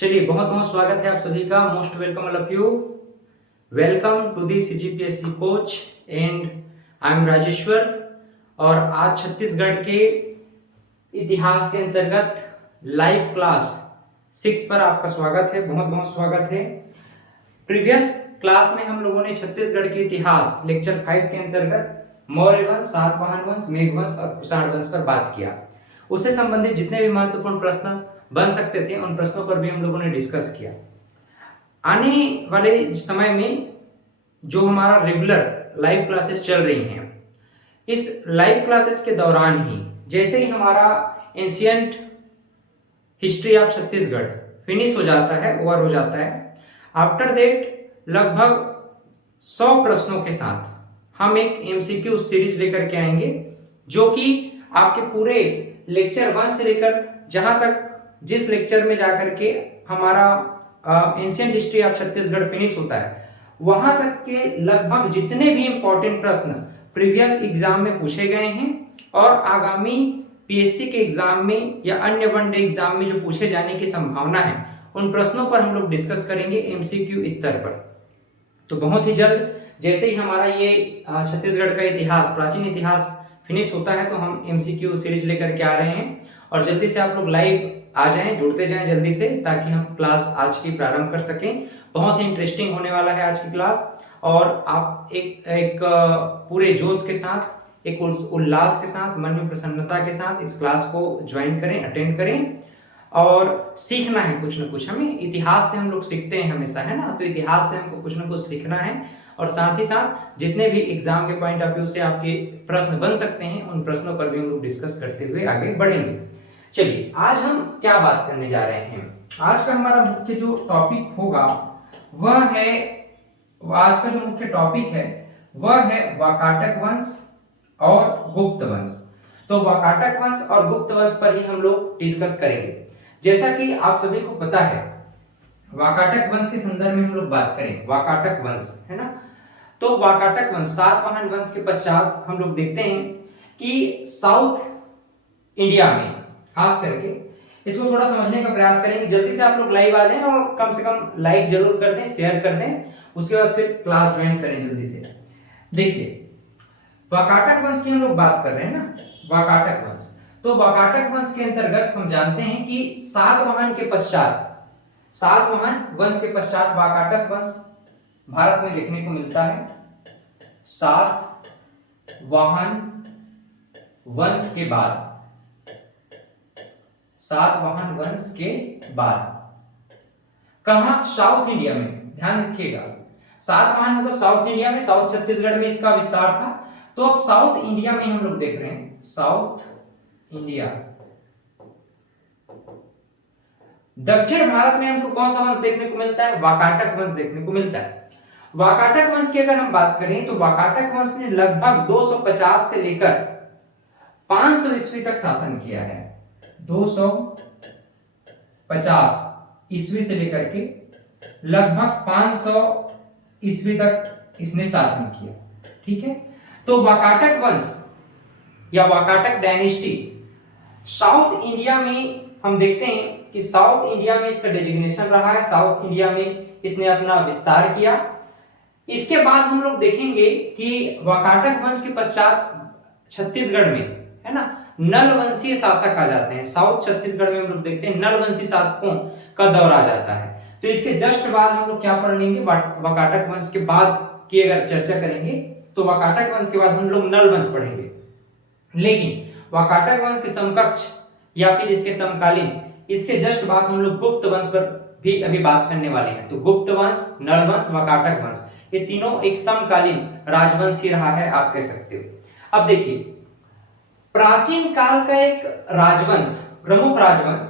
चलिए, बहुत बहुत स्वागत है आप सभी का। Most welcome all of you. Welcome to the CGPSC coach and I am Rajeshwar. और आज छत्तीसगढ़ के इतिहास के अंतर्गत लाइव क्लास 6 पर आपका स्वागत है, बहुत बहुत स्वागत है। प्रीवियस क्लास में हम लोगों ने छत्तीसगढ़ के इतिहास लेक्चर 5 के अंतर्गत मौर्य वंश, सातवाहन वंश, मेघ वंश और कुषाण वंश पर बात किया। उससे संबंधित जितने भी महत्वपूर्ण प्रश्न बन सकते थे उन प्रश्नों पर भी हम लोगों ने डिस्कस किया। आने वाले समय में जो हमारा रेगुलर लाइव क्लासेस चल रही हैं, इस लाइव क्लासेस के दौरान ही जैसे ही हमारा ancient history of Chhattisgarh finish हो जाता है, ओवर हो जाता है, आफ्टर दैट लगभग 100 प्रश्नों के साथ हम एक एमसीक्यू सीरीज लेकर के आएंगे, जो कि आपके पूरे लेक्चर 1 से लेकर जहां तक जिस लेक्चर में जाकर के हमारा ancient history of Chhattisgarh finish होता है, वहां तक के लगभग जितने भी इंपॉर्टेंट प्रश्न प्रीवियस एग्जाम में पूछे गए हैं और आगामी पीएससी के एग्जाम में या अन्य वनडे एग्जाम में जो पूछे जाने की संभावना है, उन प्रश्नों पर हम लोग डिस्कस करेंगे एमसीक्यू स्तर पर। तो बहुत ही जल्द जैसे ही हमारा ये छत्तीसगढ़ का इतिहास, प्राचीन इतिहास फिनिश होता है, तो हम एमसीक्यू सीरीज लेकर के आ रहे हैं। और जल्दी से आप लोग लाइव आ जाएं, जुड़ते जाएं जल्दी से, ताकि हम क्लास आज की प्रारंभ कर सकें। बहुत ही इंटरेस्टिंग होने वाला है आज की क्लास, और आप एक पूरे जोश के साथ, एक उल्लास के साथ, मन में प्रसन्नता के साथ इस क्लास को ज्वाइन करें, अटेंड करें। और सीखना है कुछ ना कुछ, हमें इतिहास से हम लोग सीखते हैं हमेशा, है ना। तो इतिहास से हमको कुछ ना कुछ सीखना है, और साथ ही साथ जितने भी एग्जाम के पॉइंट ऑफ व्यू से आपके प्रश्न बन सकते हैं, उन प्रश्नों पर भी हम लोग डिस्कस करते हुए आगे बढ़ेंगे। चलिए, आज हम क्या बात करने जा रहे हैं। आज का हमारा मुख्य जो टॉपिक होगा वह है, आज का जो मुख्य टॉपिक है वह है वाकाटक वंश और गुप्त वंश। तो वाकाटक वंश और गुप्त वंश पर ही हम लोग डिस्कस करेंगे। जैसा कि आप सभी को पता है, वाकाटक वंश के संदर्भ में हम लोग बात करें, वाकाटक वंश, है ना। तो वाकाटक वंश, सातवाहन वंश के पश्चात हम लोग देखते हैं कि साउथ इंडिया में खास करके, इसको थोड़ा समझने का प्रयास करेंगे। जल्दी से आप लोग लाइव आ जाएं और कम से कम लाइक जरूर कर दें, शेयर कर दें, उसके बाद फिर क्लास ज्वाइन करें जल्दी से। देखिए, वाकाटक वंश की हम लोग बात कर रहे हैं ना, वाकाटक वंश। तो वाकाटक वंश के अंतर्गत हम जानते हैं कि सातवाहन के पश्चात, सातवाहन वंश के पश्चात वाकाटक वंश भारत में देखने को मिलता है। सातवाहन वंश के बाद, सातवाहन वंश के बाद कहां? साउथ इंडिया में। ध्यान रखिएगा, सातवाहन मतलब साउथ इंडिया में, साउथ छत्तीसगढ़ में इसका विस्तार था। तो अब साउथ इंडिया में हम लोग देख रहे हैं, साउथ इंडिया। दक्षिण भारत में हमको कौन सा वंश देखने को मिलता है? वाकाटक वंश देखने को मिलता है। वाकाटक वंश की अगर हम बात करें तो वाकाटक वंश ने लगभग 250 से लेकर 500 ईस्वी तक शासन किया है। 250 ईस्वी से लेकर के लगभग 500 ईस्वी तक इसने शासन किया। ठीक है। तो वाकाटक वंश या वाकाटक डायनेस्टी साउथ इंडिया में हम देखते हैं कि साउथ इंडिया में इसका डेजिग्नेशन रहा है, साउथ इंडिया में इसने अपना विस्तार किया। इसके बाद हम लोग देखेंगे कि वाकाटक वंश के पश्चात छत्तीसगढ़ में, है ना, नलवंशीय शासक आ जाते हैं। साउथ छत्तीसगढ़ में हम लोग देखते हैं नलवंशी शासकों का दौर आ जाता है। तो इसके जस्ट बाद हम लोग क्या पढ़ लेंगे, वाकाटक वंश के बाद की अगर चर्चा करेंगे तो वाकाटक वंश के बाद हम लोग नल वंश पढ़ेंगे। लेकिन वाकाटक वंश के समकक्ष या फिर इसके समकालीन, इसके जस्ट बाद हम लोग गुप्त वंश पर भी अभी बात करने वाले हैं। तो गुप्त वंश, नल वंश, वाकाटक वंश, ये तीनों एक समकालीन राजवंश ही रहा है, आप कह सकते हो। अब देखिए, प्राचीन काल का एक राजवंश, प्रमुख राजवंश,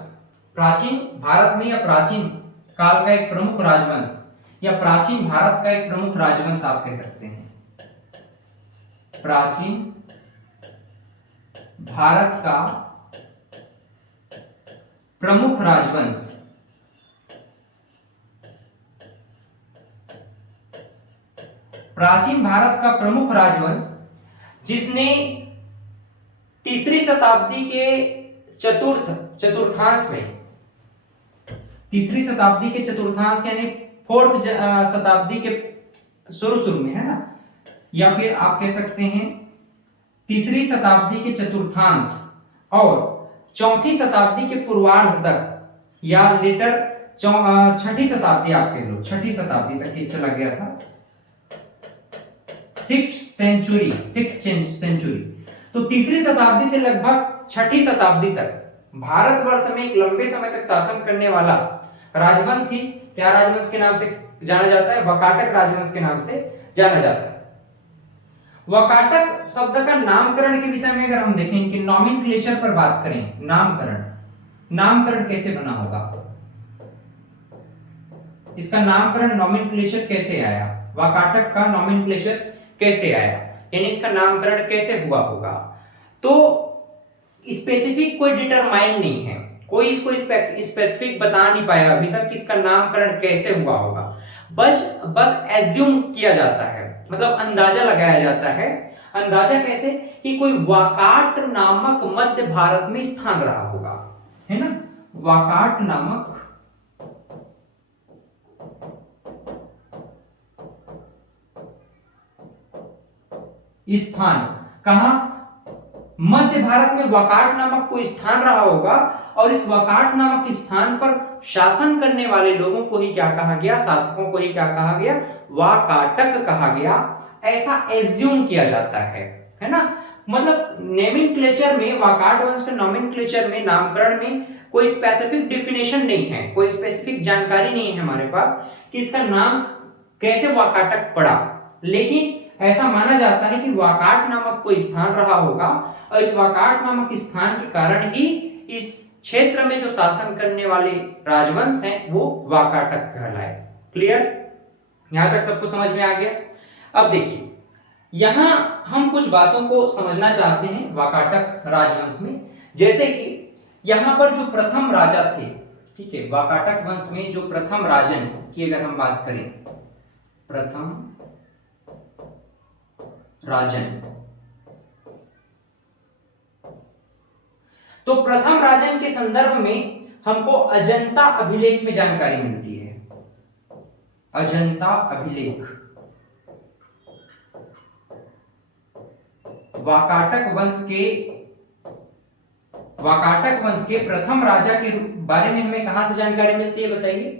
प्राचीन भारत में या प्राचीन काल का एक प्रमुख राजवंश या प्राचीन भारत का एक प्रमुख राजवंश आप कह सकते हैं। प्राचीन भारत का प्रमुख राजवंश, प्राचीन भारत का प्रमुख राजवंश जिसने तीसरी शताब्दी के चतुर्थांश में तीसरी शताब्दी के चतुर्थांश यानी फोर्थ शताब्दी के शुरू में, है ना, या फिर आप कह सकते हैं तीसरी शताब्दी के चतुर्थांश और चौथी शताब्दी के पूर्वार्ध तक, या लेटर छठी शताब्दी आप कह लो, छठी शताब्दी तक ये चला गया था, सिक्स्थ सेंचुरी। तो तीसरी शताब्दी से लगभग छठी शताब्दी तक भारतवर्ष में एक लंबे समय तक शासन करने वाला राजवंश ही क्या राजवंश के नाम से जाना जाता है? वाकाटक राजवंश के नाम से जाना जाता है। वाकाटक शब्द का नामकरण के विषय में अगर हम देखें कि नॉमेनक्लेचर पर बात करें, नामकरण कैसे बना होगा, इसका नामकरण नॉमेनक्लेचर कैसे आया, वाकाटक का नॉमेनक्लेचर कैसे आया, यानी इसका नामकरण कैसे हुआ होगा? तो स्पेसिफिक कोई डिटरमाइन नहीं है, कोई इसको स्पेसिफिक बता नहीं पाया अभी तक कि इसका नामकरण कैसे हुआ होगा। बस एज्यूम किया जाता है, मतलब अंदाजा लगाया जाता है। अंदाजा कैसे? कि कोई वाकाट नामक मध्य भारत में स्थान रहा होगा, है ना, वाकाट नामक स्थान, कहां? मध्य भारत में वाकाट नामक कोई स्थान रहा होगा, और इस वाकाट नामक स्थान पर शासन करने वाले लोगों को ही क्या कहा गया? शासकों को ही क्या कहा गया? वाकाटक कहा गया। ऐसा एज्यूम किया जाता है ना। मतलब नोमेनक्लेचर में, वाकाट वंश के नोमेनक्लेचर में, नामकरण में कोई स्पेसिफिक डेफिनेशन नहीं है, कोई स्पेसिफिक जानकारी नहीं है हमारे पास कि इसका नाम कैसे वाकाटक पड़ा, लेकिन ऐसा माना जाता है कि वाकाट नामक कोई स्थान रहा होगा, और इस वाकाट नामक स्थान के कारण ही इस क्षेत्र में जो शासन करने वाले राजवंश हैं वो वाकाटक कहलाए। क्लियर? यहां तक सबको समझ में आ गया? अब देखिए, यहां हम कुछ बातों को समझना चाहते हैं वाकाटक राजवंश में। जैसे कि यहां पर जो प्रथम राजा थे, ठीक है, वाकाटक वंश में जो प्रथम राजन की अगर हम बात करें, प्रथम राजन, तो प्रथम राजन के संदर्भ में हमको अजंता अभिलेख में जानकारी मिलती है। अजंता अभिलेख वाकाटक वंश के प्रथम राजा के बारे में हमें कहां से जानकारी मिलती है बताइए?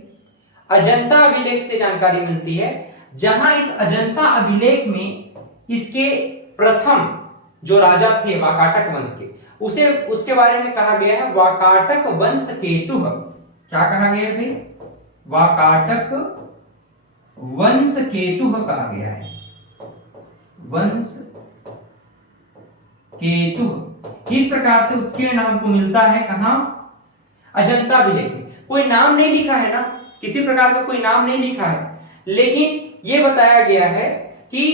अजंता अभिलेख से जानकारी मिलती है, जहां इस अजंता अभिलेख में इसके प्रथम जो राजा थे वाकाटक वंश के, उसके बारे में कहा गया है वाकाटक वंश केतुः। क्या कहा गया है भाई? वाकाटक वंश केतुः कहा गया है, वंश केतुः। इस प्रकार से उत्कीर्ण हमको मिलता है कहां? अजंता अभिलेख में। कोई नाम नहीं लिखा है ना, किसी प्रकार का कोई नाम नहीं लिखा है, लेकिन यह बताया गया है कि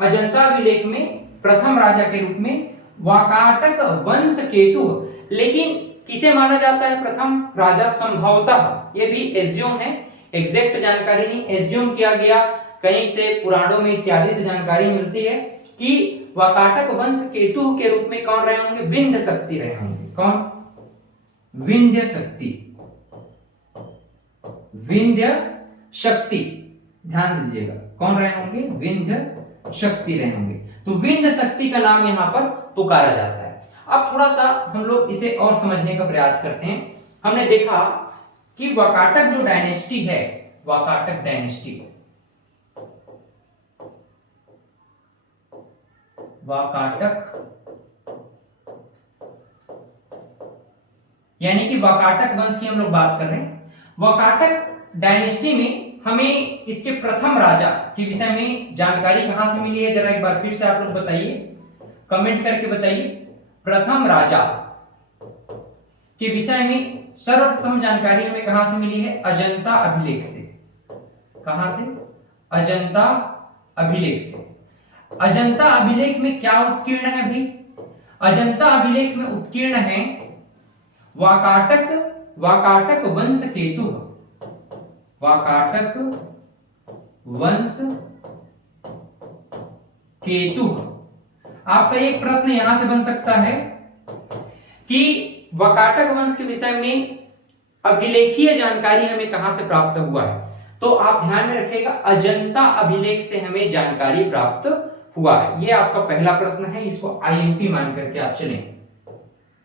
अजंता अभिलेख में प्रथम राजा के रूप में वाकाटक वंश केतुः। लेकिन किसे माना जाता है प्रथम राजा? संभवतः, यह भी एज्यूम है, एग्जैक्ट जानकारी नहीं, एज्यूम किया गया, कहीं से पुराणों में इत्यादि से जानकारी मिलती है कि वाकाटक वंश केतु के रूप में कौन रहे होंगे? विंध्य शक्ति रहे होंगे। कौन? विंध्य शक्ति, विंध्य शक्ति, ध्यान दीजिएगा, कौन रहे होंगे? विंध्य शक्ति रहे होंगे। तो विंध्य शक्ति का नाम यहां पर पुकारा जाता है। अब थोड़ा सा हम लोग इसे और समझने का प्रयास करते हैं। हमने देखा कि वाकाटक जो डायनेस्टी है, वाकाटक डायनेस्टी, वाकाटक यानी कि वाकाटक वंश की हम लोग बात कर रहे हैं। वाकाटक डायनेस्टी में हमें इसके प्रथम राजा के विषय में जानकारी कहां से मिली है? जरा एक बार फिर से आप लोग बताइए, कमेंट करके बताइए। प्रथम राजा के विषय में सर्वप्रथम जानकारी हमें कहां से मिली है? अजंता अभिलेख से। कहां से? अजंता अभिलेख से। अजंता अभिलेख में क्या उत्कीर्ण है भाई? अजंता अभिलेख में उत्कीर्ण है वाकाटक वंश केतु, वाकाटक वंश केतु। आपका एक प्रश्न यहां से बन सकता है कि वाकाटक वंश के विषय में अभिलेखीय जानकारी हमें कहां से प्राप्त हुआ है? तो आप ध्यान में रखिएगा, अजंता अभिलेख से हमें जानकारी प्राप्त हुआ है। ये आपका पहला प्रश्न है, इसको आईएमपी मान करके आप चलें।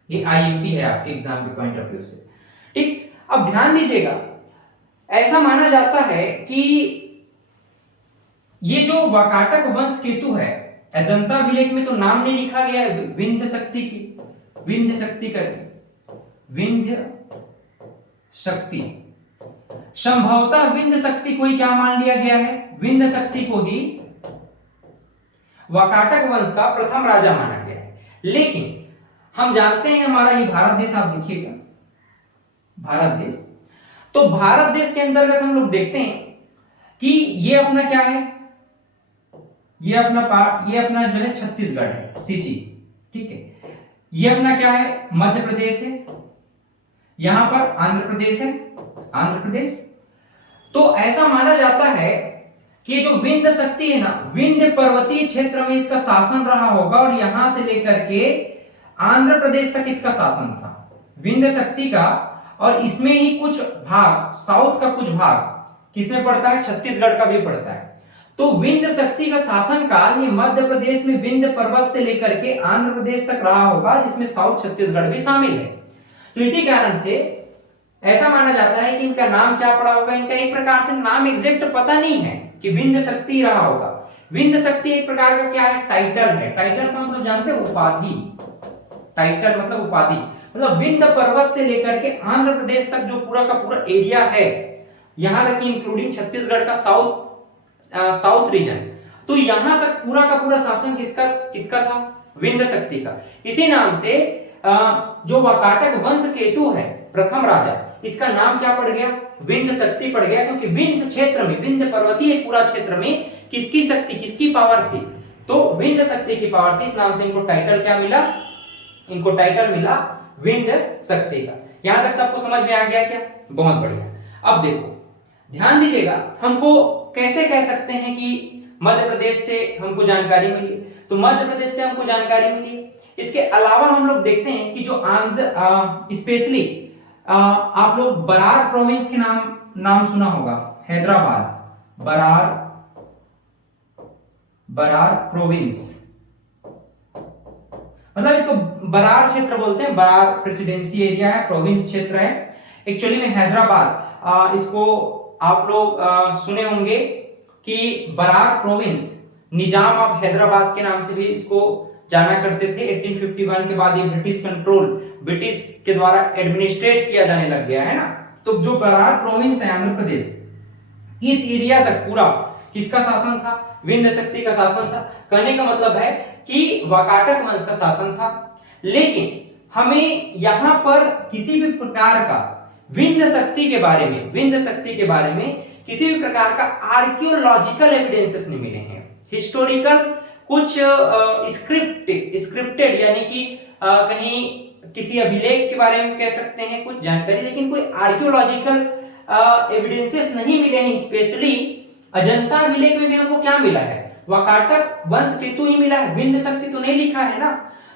ये आईएमपी है आपके एग्जाम के पॉइंट ऑफ व्यू से। ठीक, अब ध्यान दीजिएगा, ऐसा माना जाता है कि ये जो वाकाटक वंश केतु है, अजंता अभिलेख में तो नाम नहीं लिखा गया है विंध्य शक्ति की, विंध्य शक्ति करके, विंध्य शक्ति, संभवतः विंध्य शक्ति को ही क्या मान लिया गया है? विंध्य शक्ति को ही वाकाटक वंश का प्रथम राजा माना गया है। लेकिन हम जानते हैं हमारा ये भारत देश, आप देखिएगा भारत देश, तो भारत देश के अंतर्गत हम लोग देखते हैं कि ये अपना क्या है, ये अपना जो है छत्तीसगढ़ है, सीजी, ठीक है। ये अपना क्या है, मध्य प्रदेश है, यहां पर आंध्र प्रदेश है, आंध्र प्रदेश। तो ऐसा माना जाता है कि जो विंध्य शक्ति है ना, विंध्य पर्वतीय क्षेत्र में इसका शासन रहा होगा और यहां से लेकर के आंध्र प्रदेश तक इसका शासन था विंध्य शक्ति का। और इसमें ही कुछ भाग, साउथ का कुछ भाग किसमें पड़ता है? छत्तीसगढ़ का भी पड़ता है। तो विंध्य शक्ति का शासन काल ये मध्य प्रदेश में विंध्य पर्वत से लेकर के आंध्र प्रदेश तक रहा होगा, जिसमें साउथ छत्तीसगढ़ भी शामिल है। तो इसी कारण से ऐसा माना जाता है कि इनका नाम क्या पड़ा होगा। इनका एक प्रकार से नाम एग्जैक्ट पता नहीं है कि विंध्य शक्ति रहा होगा। विंध्य शक्ति एक प्रकार का क्या है? टाइटल है। टाइटल का मतलब जानते हो? उपाधि। टाइटल मतलब उपाधि, मतलब विंध्य पर्वत से लेकर के आंध्र प्रदेश तक जो पूरा का पूरा एरिया है, यहां तक इंक्लूडिंग छत्तीसगढ़ का साउथ रीजन, तो यहां तक पूरा का पूरा शासन किसका था? विंध्य शक्ति का। इसी नाम से जो वाकाटक वंश केतु है प्रथम राजा, इसका नाम क्या पड़ गया? विंध्य शक्ति पड़ गया, क्योंकि विंध्य क्षेत्र में, विंध्य पर्वतीय पूरा क्षेत्र में किसकी शक्ति, किसकी पावर थी? तो विंध्य शक्ति की पावर थी। इस नाम से इनको टाइटल क्या मिला? इनको टाइटल मिला विंध्य शक्ति का। यहां तक सबको समझ में आ गया क्या? बहुत बढ़िया। अब देखो ध्यान दीजिएगा, हमको कैसे कह सकते हैं कि मध्य प्रदेश से हमको जानकारी मिली? तो मध्य प्रदेश से हमको जानकारी मिली। इसके अलावा हम लोग देखते हैं कि जो आंध्र स्पेशली आप लोग बरार प्रोविंस के नाम सुना होगा, हैदराबाद, बरार प्रोविंस, मतलब इसको बरार क्षेत्र बोलते हैं। बरार प्रेसिडेंसी एरिया है, प्रोविंस क्षेत्र है। एक्चुअली में हैदराबाद, इसको आप लोग सुने होंगे कि बरार प्रोविंस निजाम ऑफ हैदराबाद के नाम से भी इसको जाना करते थे। 1851 के बाद ये ब्रिटिश के द्वारा एडमिनिस्ट्रेट किया जाने लग गया है ना। तो जो बरार प्रोविंस है आंध्र प्रदेश, इस एरिया तक पूरा किसका शासन था? विंध्य शक्ति का शासन था। कहने का मतलब है कि वाकाटक वंश का शासन था। लेकिन हमें यहां पर किसी भी प्रकार का विंध्य शक्ति के बारे में किसी भी प्रकार का आर्कियोलॉजिकल एविडेंसेस नहीं मिले हैं। हिस्टोरिकल कुछ स्क्रिप्टेड यानी कि कहीं किसी अभिलेख के बारे में कह सकते हैं कुछ जानकारी, लेकिन कोई आर्कियोलॉजिकल एविडेंसेस नहीं मिले हैं। स्पेशली अजंता अभिलेख में भी हमको क्या मिला है? वाकाटक वंश केतु ही मिला है, विंध्य शक्ति तो नहीं लिखा है ना।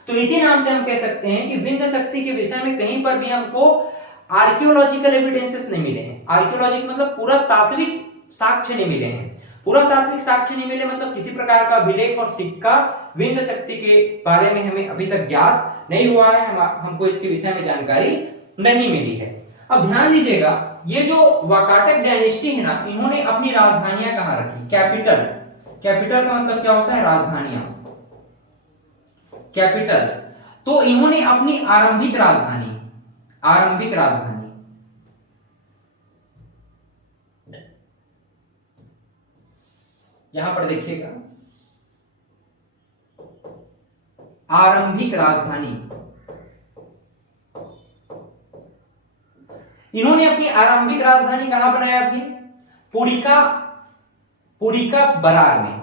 तो इसी नाम से हम कह सकते हैं कि विंध्य शक्ति के विषय में कहीं पर भी हमको आर्कियोलॉजिकल एविडेंसेस नहीं मिले हैं। आर्कियोलॉजिकल मतलब पूरा तात्विक साक्ष्य नहीं मिले हैं। पूरा तात्विक साक्ष्य नहीं मिले मतलब किसी प्रकार का अभिलेख और सिक्का विंध्य शक्ति के बारे में हमें अभी तक ज्ञात नहीं हुआ है। हमको इसके विषय में जानकारी नहीं मिली है। अब ध्यान दीजिएगा, ये जो वाकाटक डायनेस्टी है ना, इन्होंने अपनी राजधानियां कहां रखी? कैपिटल का मतलब क्या होता है? राजधानियां, कैपिटल्स। तो इन्होंने अपनी आरंभिक राजधानी यहां पर देखिएगा, आरंभिक राजधानी, इन्होंने अपनी आरंभिक राजधानी कहां बनाया? अभी पुरिका बरार में।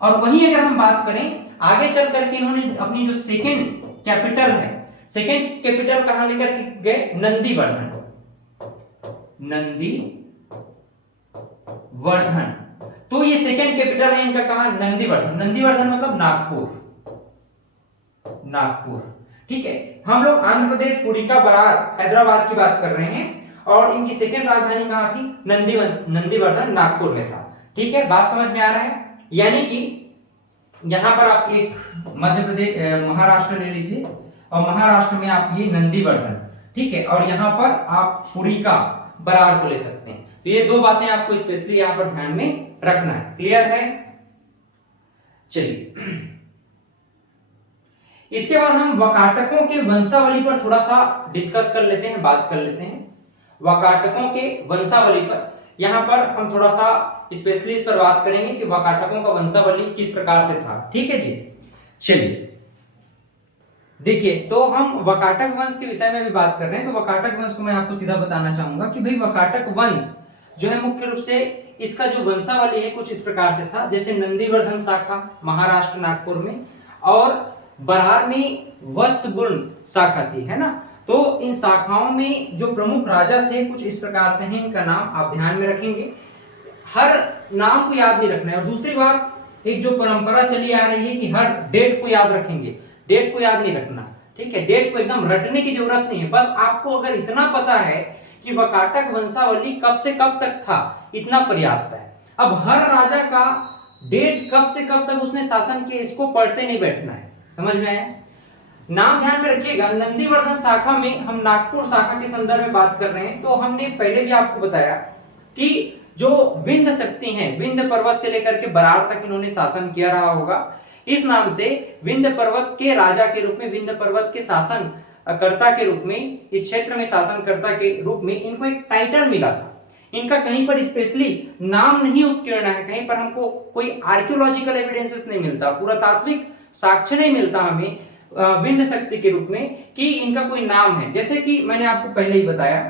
और वहीं अगर हम बात करें आगे चल करके, इन्होंने अपनी जो सेकेंड कैपिटल कहां लेकर गए? नंदीवर्धन। तो ये सेकेंड कैपिटल है इनका कहां, नंदीवर्धन। नंदीवर्धन मतलब नागपुर, नागपुर। ठीक है, हम लोग आंध्र प्रदेश, पुड़िका, बरार, हैदराबाद की बात कर रहे हैं और इनकी सेकेंड राजधानी कहां थी, नंदीवर्धन नागपुर में था। ठीक है, बात समझ में आ रहा है। यानी कि यहां पर आप एक मध्य प्रदेश महाराष्ट्र ले लीजिए और महाराष्ट्र में आप ये नंदीवर्धन, ठीक है, और यहां पर आप पुड़िका, बरार को ले सकते हैं। तो ये दो बातें आपको स्पेशली यहां पर ध्यान में रखना है। क्लियर है? चलिए, इसके बाद हम वकाटकों के वंशावली पर थोड़ा सा डिस्कस कर लेते हैं, बात कर लेते हैं। वकाटकों के वंशावली पर यहां पर हम थोड़ा सा स्पेशली इस पर बात करेंगे कि वकाटकों का वंशावली किस प्रकार से था। ठीक है जी, चलिए देखिए, तो हम वकाटक वंश के विषय में भी बात कर रहे हैं। तो वकाटक वंश को मैं आपको सीधा बताना चाहूंगा कि भाई वकाटक वंश जो है मुख्य रूप से इसका जो वंशावली है कुछ इस प्रकार से था। जैसे नंदीवर्धन शाखा महाराष्ट्र नागपुर में, और बरार में वत्सगुण शाखा थी, है ना। तो इन शाखाओं में जो प्रमुख राजा थे कुछ इस प्रकार से हैं, इनका नाम आप ध्यान में रखेंगे, हर नाम को याद नहीं रखना है। और दूसरी बात, एक जो परंपरा चली आ रही है कि हर डेट को याद रखेंगे, डेट को याद नहीं रखना। ठीक है, डेट को एकदम रटने की जरूरत नहीं है। बस आपको अगर इतना पता है कि वकाटक वंशावली कब से कब तक था, इतना पर्याप्त है। अब हर राजा का डेट कब से कब तक उसने शासन किया, इसको पढ़ते नहीं बैठना है। समझ में आया? नाम ध्यान में रखिएगा। नंदीवर्धन शाखा में हम नागपुर शाखा के संदर्भ में बात कर रहे हैं। तो हमने पहले भी आपको बताया कि जो विंध्य शक्ति हैं, विंध्य पर्वत से लेकर के बरार तक इन्होंने शासन किया रहा होगा। इस नाम से विंध्य पर्वत के राजा के रूप में, विंध्य पर्वत के शासन कर्ता के रूप में, इस क्षेत्र में शासनकर्ता के रूप में इनको एक टाइटल मिला था। इनका कहीं पर स्पेशली नाम नहीं उत्कीर्ण है, कहीं पर हमको कोई आर्कियोलॉजिकल एविडेंसेस नहीं मिलता, पुरातात्विक साक्ष्य नहीं मिलता हमें विंध्य शक्ति के रूप में कि इनका कोई नाम है। जैसे कि मैंने आपको पहले ही बताया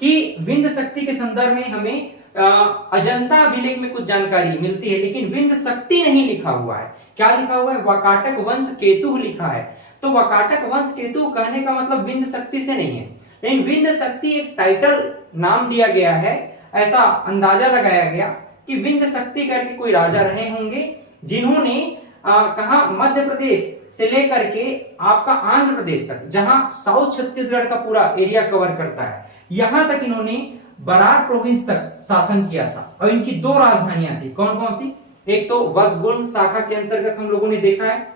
कि विंध्य शक्ति के संदर्भ में हमें अजंता अभिलेख में कुछ जानकारी मिलती है, लेकिन विंध्य शक्ति नहीं लिखा हुआ है। क्या लिखा हुआ है? वकाटक वंश केतु लिखा है। तो वकाटक वंश केतु कहने का मतलब विंध्य शक्ति से नहीं है, लेकिन विंध्य शक्ति एक टाइटल नाम दिया गया है। ऐसा अंदाजा लगाया गया कि विंध्य शक्ति करके कोई राजा रहे होंगे जिन्होंने कहा मध्य प्रदेश से लेकर के आपका आंध्र प्रदेश तक, जहां साउथ छत्तीसगढ़ का पूरा एरिया कवर करता है, यहां तक इन्होंने बरार प्रोविंस तक शासन किया था। और इनकी दो राजधानियां थी। कौन कौन सी? एक तो वत्सगुण शाखा के अंतर्गत हम लोगों ने देखा है,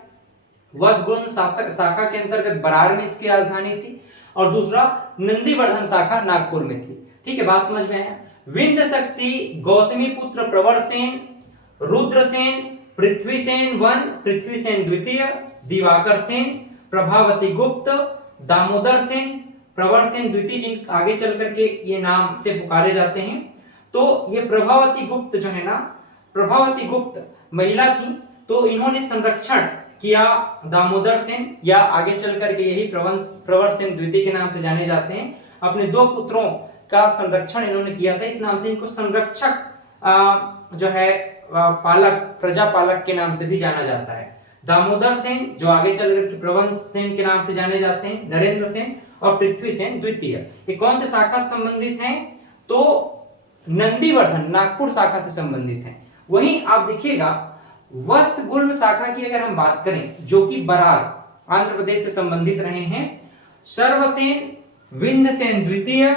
वत्सगुण शाखा के अंतर्गत बरार में इसकी राजधानी थी, और दूसरा नंदीवर्धन शाखा नागपुर में थी। ठीक है, बात समझ में आया? विंध्य शक्ति गौतमी पुत्र प्रवरसेन, रुद्रसेन, पृथ्वीसेन वन, पृथ्वीसेन द्वितीय, दिवाकर सेन, प्रभावती गुप्त, दामोदर सेन, प्रवरसेन द्वितीय, जिन आगे चल करके ये नाम से पुकारे जाते हैं। तो ये प्रभावती गुप्त जो है ना, प्रभावती गुप्त महिला थी, तो इन्होंने संरक्षण किया दामोदर सेन, या आगे चल करके यही प्रवरसेन द्वितीय के नाम से जाने जाते हैं। अपने दो पुत्रों का संरक्षण इन्होंने किया था, इस नाम से इनको संरक्षक जो है पालक, प्रजा पालक के नाम से भी जाना जाता है। दामोदर सेन जो आगे चल करके प्रवंश सेन के नाम से जाने जाते हैं, नरेंद्र सेन और पृथ्वी सेन द्वितीय, ये कौन से शाखा से संबंधित हैं? तो नंदीवर्धन नागपुर शाखा से संबंधित हैं। वहीं आप देखिएगा वत्सगुण शाखा की अगर हम बात करें, जो कि बरार आंध्र प्रदेश से संबंधित रहे हैं, सर्वसेन, विंध्यसेन द्वितीय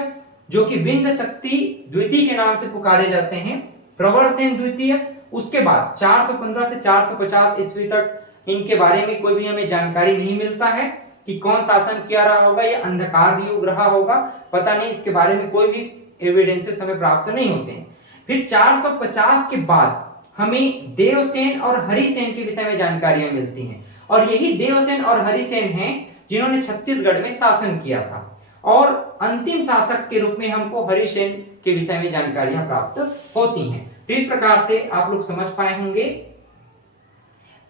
जो कि विंध्य शक्ति द्वितीय के नाम से पुकारे जाते हैं, प्रवरसेन द्वितीय। उसके बाद 415 से 450 ईस्वी तक इनके बारे में कोई भी हमें जानकारी नहीं मिलता है कि कौन शासन किया रहा होगा, या अंधकार युग रहा होगा, पता नहीं, इसके बारे में कोई भी एविडेंसेस हमें प्राप्त नहीं होते हैं। फिर 450 के बाद हमें देवसेन और हरिसेन के विषय में जानकारियां मिलती हैं, और यही देवसेन और हरिसेन हैं जिन्होंने छत्तीसगढ़ में शासन किया था। और अंतिम शासक के रूप में हमको हरिसेन के विषय में जानकारियां प्राप्त होती हैं। तो इस प्रकार से आप लोग समझ पाए होंगे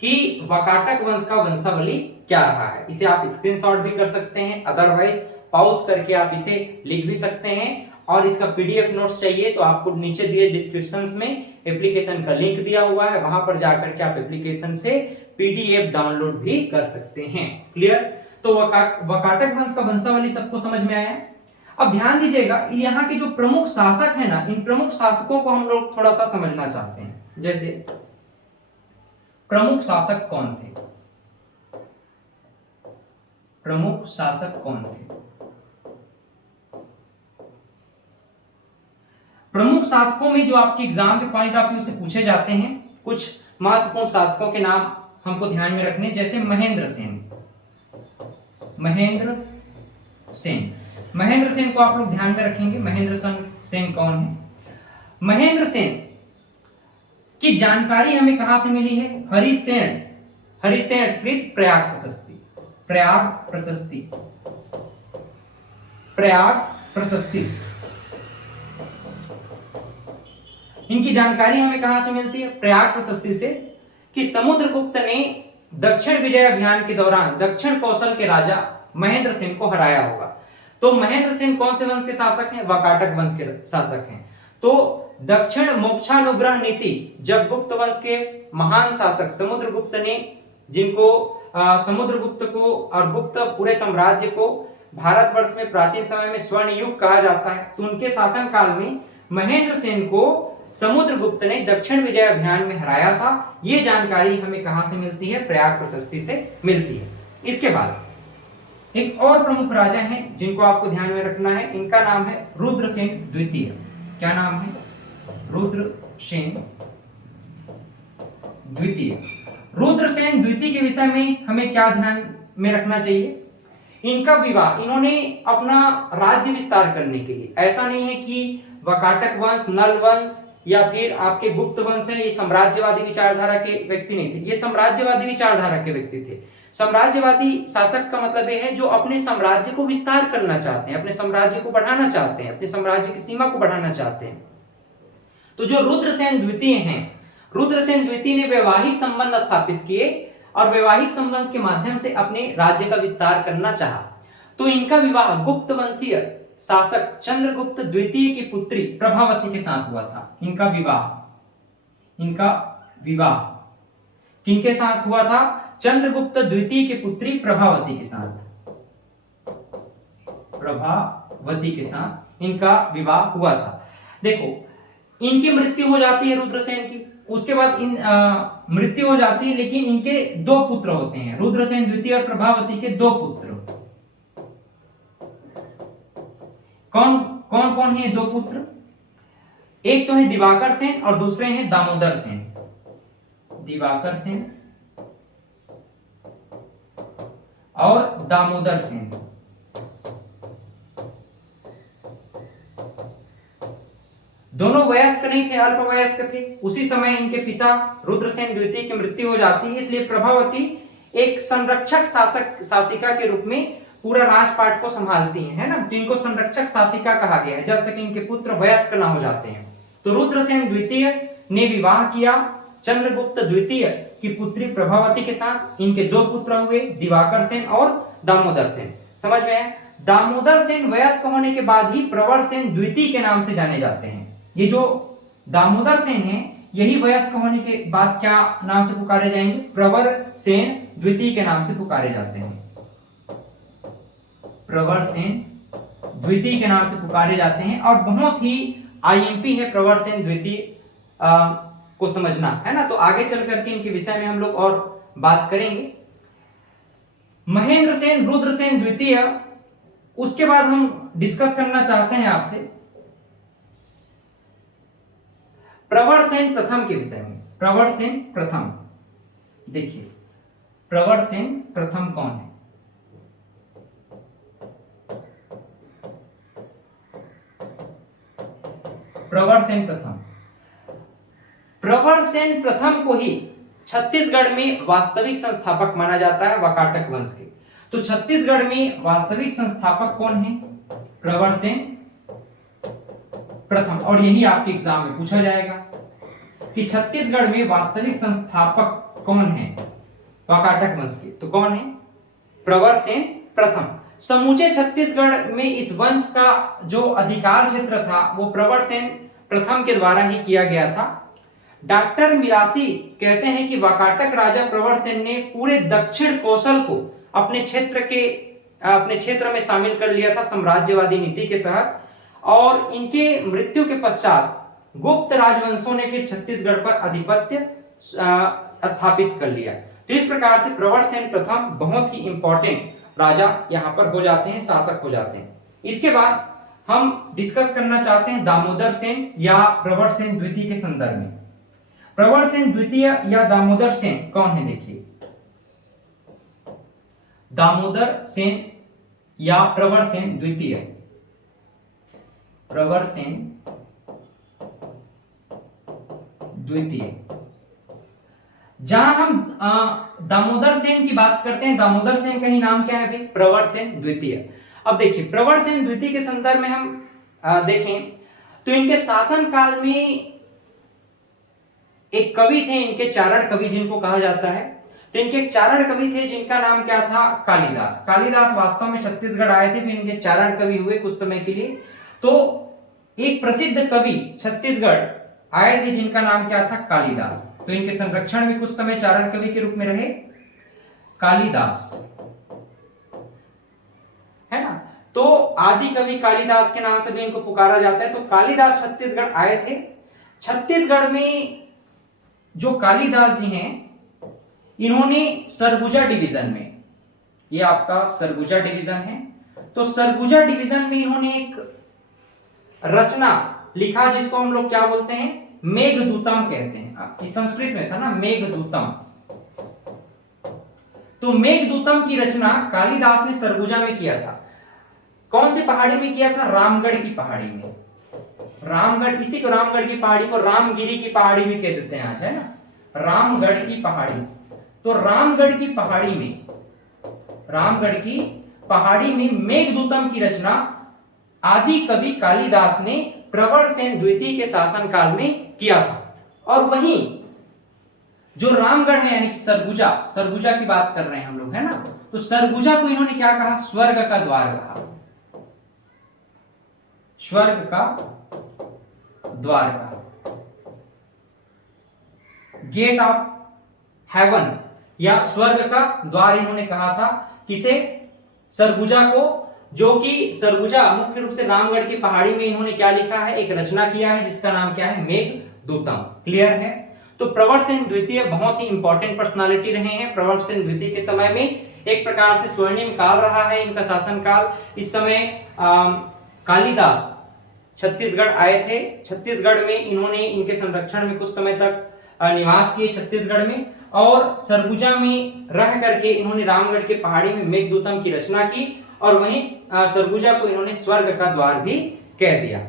कि वकाटक वंश का वंशावली क्या रहा है। इसे आप स्क्रीनशॉट भी कर सकते हैं, अदरवाइज पॉज करके आप इसे लिख भी सकते हैं। और इसका पीडीएफ नोट्स चाहिए तो आपको नीचे दिए डिस्क्रिप्शंस में एप्लीकेशन का लिंक दिया हुआ है, वहां पर जाकर के आप एप्लीकेशन से पीडीएफ डाउनलोड भी कर सकते हैं। क्लियर? तो वकाटक वंश का वंशावली सबको समझ में आया। अब ध्यान दीजिएगा, यहाँ के जो प्रमुख शासक है ना, इन प्रमुख शासकों को हम लोग थोड़ा सा समझना चाहते हैं। जैसे प्रमुख शासक कौन थे? प्रमुख शासक कौन थे? प्रमुख शासकों में जो आपके एग्जाम के पॉइंट ऑफ व्यू से पूछे जाते हैं, कुछ महत्वपूर्ण शासकों के नाम हमको ध्यान में रखने, जैसे महेंद्र सेन। महेंद्र सेन, महेंद्र सेन को आप लोग ध्यान में रखेंगे। महेंद्र सेन कौन है? महेंद्र सेन की जानकारी हमें कहां से मिली है? हरिसेन, हरिसेन कृत प्रयाग प्रशस्ति, प्रयाग प्रशस्ति, प्रयाग प्रशस्ति। इनकी जानकारी हमें कहां से मिलती है? प्रयाग प्रशस्ति से, कि समुद्रगुप्त ने दक्षिण विजय अभियान के दौरान दक्षिण कौशल के राजा महेंद्र सेन को हराया होगा। तो महेंद्र सेन कौन से वंश के शासक हैं? वाकाटक वंश के शासक हैं। तो दक्षिण मोक्षानुग्रह नीति जब गुप्त वंश के महान शासक समुद्रगुप्त ने, जिनको समुद्रगुप्त को और गुप्त पूरे साम्राज्य को भारतवर्ष में प्राचीन समय में स्वर्ण युग कहा जाता है, तो उनके शासनकाल में महेंद्र सेन को समुद्रगुप्त ने दक्षिण विजय अभियान में हराया था। यह जानकारी हमें कहां से मिलती है? प्रयाग प्रशस्ति से मिलती है। इसके बाद एक और प्रमुख राजा हैं जिनको आपको ध्यान में रखना है, इनका नाम है रुद्रसेन द्वितीय। क्या नाम है? रुद्रसेन द्वितीय। रुद्रसेन द्वितीय के विषय में हमें क्या ध्यान में रखना चाहिए? इनका विवाह, इन्होंने अपना राज्य विस्तार करने के लिए, ऐसा नहीं है कि वाकाटक वंश, नल वंश या फिर आपके गुप्त वंश है, ये साम्राज्यवादी विचारधारा के व्यक्ति नहीं थे, ये साम्राज्यवादी विचारधारा के व्यक्ति थे। साम्राज्यवादी शासक का मतलब यह है जो अपने साम्राज्य को विस्तार करना चाहते हैं, अपने साम्राज्य को बढ़ाना चाहते हैं, अपने साम्राज्य की सीमा को बढ़ाना चाहते हैं। तो जो रुद्रसेन द्वितीय हैं, रुद्रसेन द्वितीय ने वैवाहिक संबंध स्थापित किए और वैवाहिक संबंध के माध्यम से अपने राज्य का विस्तार करना चाहा। तो इनका विवाह गुप्त वंशीय शासक चंद्रगुप्त द्वितीय की पुत्री प्रभावती के साथ हुआ था। इनका विवाह किनके साथ हुआ था? चंद्रगुप्त द्वितीय की पुत्री प्रभावती के साथ, प्रभावती के साथ इनका विवाह हुआ था। देखो, इनकी मृत्यु हो जाती है रुद्रसेन की, उसके बाद मृत्यु हो जाती है, लेकिन इनके दो पुत्र होते हैं, रुद्रसेन द्वितीय और प्रभावती के दो पुत्र। कौन कौन कौन है दो पुत्र? एक तो है दिवाकर सेन और दूसरे हैं दामोदर सेन। दिवाकर सेन और दामोदर सेन। दोनों वयस्क नहीं थे, अल्पवयस्क थे। उसी समय इनके पिता रुद्रसेन द्वितीय की मृत्यु हो जाती है, इसलिए प्रभावती एक संरक्षक शासिका के रूप में पूरा राजपाट को संभालती हैं, है ना। तो इनको संरक्षक शासिका कहा गया है जब तक इनके पुत्र वयस्क ना हो जाते हैं। तो रुद्रसेन द्वितीय ने विवाह किया चंद्रगुप्त द्वितीय की पुत्री प्रभावती के साथ। इनके दो पुत्र हुए, दिवाकर सेन और दामोदर सेन। समझ में आया? दामोदर सेन वयस्क होने के बाद ही प्रवर सेन द्वितीय के नाम से जाने जाते हैं। ये जो दामोदर सेन है, यही वयस्क होने के बाद क्या नाम से पुकारे जाएंगे? प्रवर सेन द्वितीय के नाम से पुकारे जाते हैं। प्रवर सेन द्वितीय के नाम से पुकारे जाते हैं और बहुत ही आईएमपी है प्रवर सेन द्वितीय को समझना, है ना। तो आगे चल करके इनके विषय में हम लोग और बात करेंगे। महेंद्र सेन, रुद्रसेन द्वितीय, उसके बाद हम डिस्कस करना चाहते हैं आपसे प्रवर सेन प्रथम के विषय में। प्रवर सेन प्रथम, देखिए प्रवर सेन प्रथम कौन है? प्रवर सेन प्रथम, प्रवर सेन प्रथम को ही छत्तीसगढ़ में वास्तविक संस्थापक माना जाता है वाकाटक वंश के। तो छत्तीसगढ़ में वास्तविक संस्थापक कौन है? प्रवर सेन प्रथम। और यही आपके एग्जाम में पूछा जाएगा कि छत्तीसगढ़ में वास्तविक संस्थापक कौन है वाकाटक वंश के। तो कौन है? प्रवर सेन प्रथम। समूचे छत्तीसगढ़ में इस वंश का जो अधिकार क्षेत्र था वो प्रवर सेन प्रथम के द्वारा ही किया गया था। डॉक्टर मिरासी कहते हैं कि वाकाटक राजा प्रवर सेन ने पूरे दक्षिण कौशल को अपने क्षेत्र में शामिल कर लिया था साम्राज्यवादी नीति के तहत। और इनके मृत्यु के पश्चात गुप्त राजवंशों ने फिर छत्तीसगढ़ पर आधिपत्य स्थापित कर लिया। तो इस प्रकार से प्रवर सेन प्रथम बहुत ही इंपॉर्टेंट राजा यहाँ पर हो जाते हैं, शासक हो जाते हैं। इसके बाद हम डिस्कस करना चाहते हैं दामोदर सेन या प्रवर सेन द्वितीय के संदर्भ में। प्रवर सेन द्वितीय या दामोदर सेन कौन है? देखिए, दामोदर सेन या प्रवर सेन द्वितीय, प्रवर सेन द्वितीय। जहां हम दामोदर सेन की बात करते हैं, दामोदर सेन का ही नाम क्या है भाई? प्रवर सेन द्वितीय। अब देखिए, प्रवर सेन द्वितीय के संदर्भ में हम देखें तो इनके शासन काल में एक कवि थे, इनके चारण कवि जिनको कहा जाता है। तो इनके एक चारण कवि थे जिनका नाम क्या था? कालिदास। कालिदास वास्तव में छत्तीसगढ़ आए थे, फिर इनके चारण कवि हुए कुछ समय के लिए। तो एक प्रसिद्ध कवि छत्तीसगढ़ आए थे जिनका नाम क्या था? कालिदास। तो इनके संरक्षण में कुछ समय चारण कवि के रूप में रहे कालिदास, है ना। तो आदि कवि कालिदास के नाम से भी इनको पुकारा जाता है। तो कालिदास छत्तीसगढ़ आए थे। छत्तीसगढ़ में जो कालिदास जी हैं, इन्होंने सरगुजा डिवीजन में, ये आपका सरगुजा डिवीजन है, तो सरगुजा डिवीजन में इन्होंने एक रचना लिखा जिसको हम लोग क्या बोलते हैं? मेघदूतम कहते हैं। इस संस्कृत में था ना, मेघदूतम। तो मेघदूतम की रचना कालिदास ने सरगुजा में किया था। कौन सी पहाड़ी में किया था? रामगढ़ की पहाड़ी में। रामगढ़, इसी को रामगढ़ की पहाड़ी को रामगिरी की पहाड़ी भी कह देते हैं आज, है ना, रामगढ़ की पहाड़ी। तो रामगढ़ की पहाड़ी में, रामगढ़ की पहाड़ी में मेघदूतम की रचना आदि कवि कालिदास ने प्रवर सेन द्वितीय के शासनकाल में किया था। और वहीं जो रामगढ़ है यानी कि सरगुजा, सरगुजा की बात कर रहे हैं हम लोग, है ना, तो सरगुजा को इन्होंने क्या कहा? स्वर्ग का द्वार कहा, स्वर्ग का द्वार कहा, गेट ऑफ हेवन या स्वर्ग का द्वार इन्होंने कहा था। किसे? सरगुजा को, जो कि सरगुजा मुख्य रूप से रामगढ़ की पहाड़ी में इन्होंने क्या लिखा है? एक रचना किया है जिसका नाम क्या है? मेघदूतम। क्लियर है? तो प्रवर सेन द्वितीय बहुत ही इंपॉर्टेंट पर्सनालिटी रहे हैं। प्रवर सेन द्वितीय के समय में एक प्रकार से स्वर्णिम काल रहा है इनका शासन काल। इस समय कालिदास छत्तीसगढ़ आए थे। छत्तीसगढ़ में इन्होंने इनके संरक्षण में कुछ समय तक निवास किए छत्तीसगढ़ में, और सरगुजा में रह करके इन्होंने रामगढ़ के पहाड़ी में मेघदूतम की रचना की, और वहीं सरगुजा को इन्होंने स्वर्ग का द्वार भी कह दिया,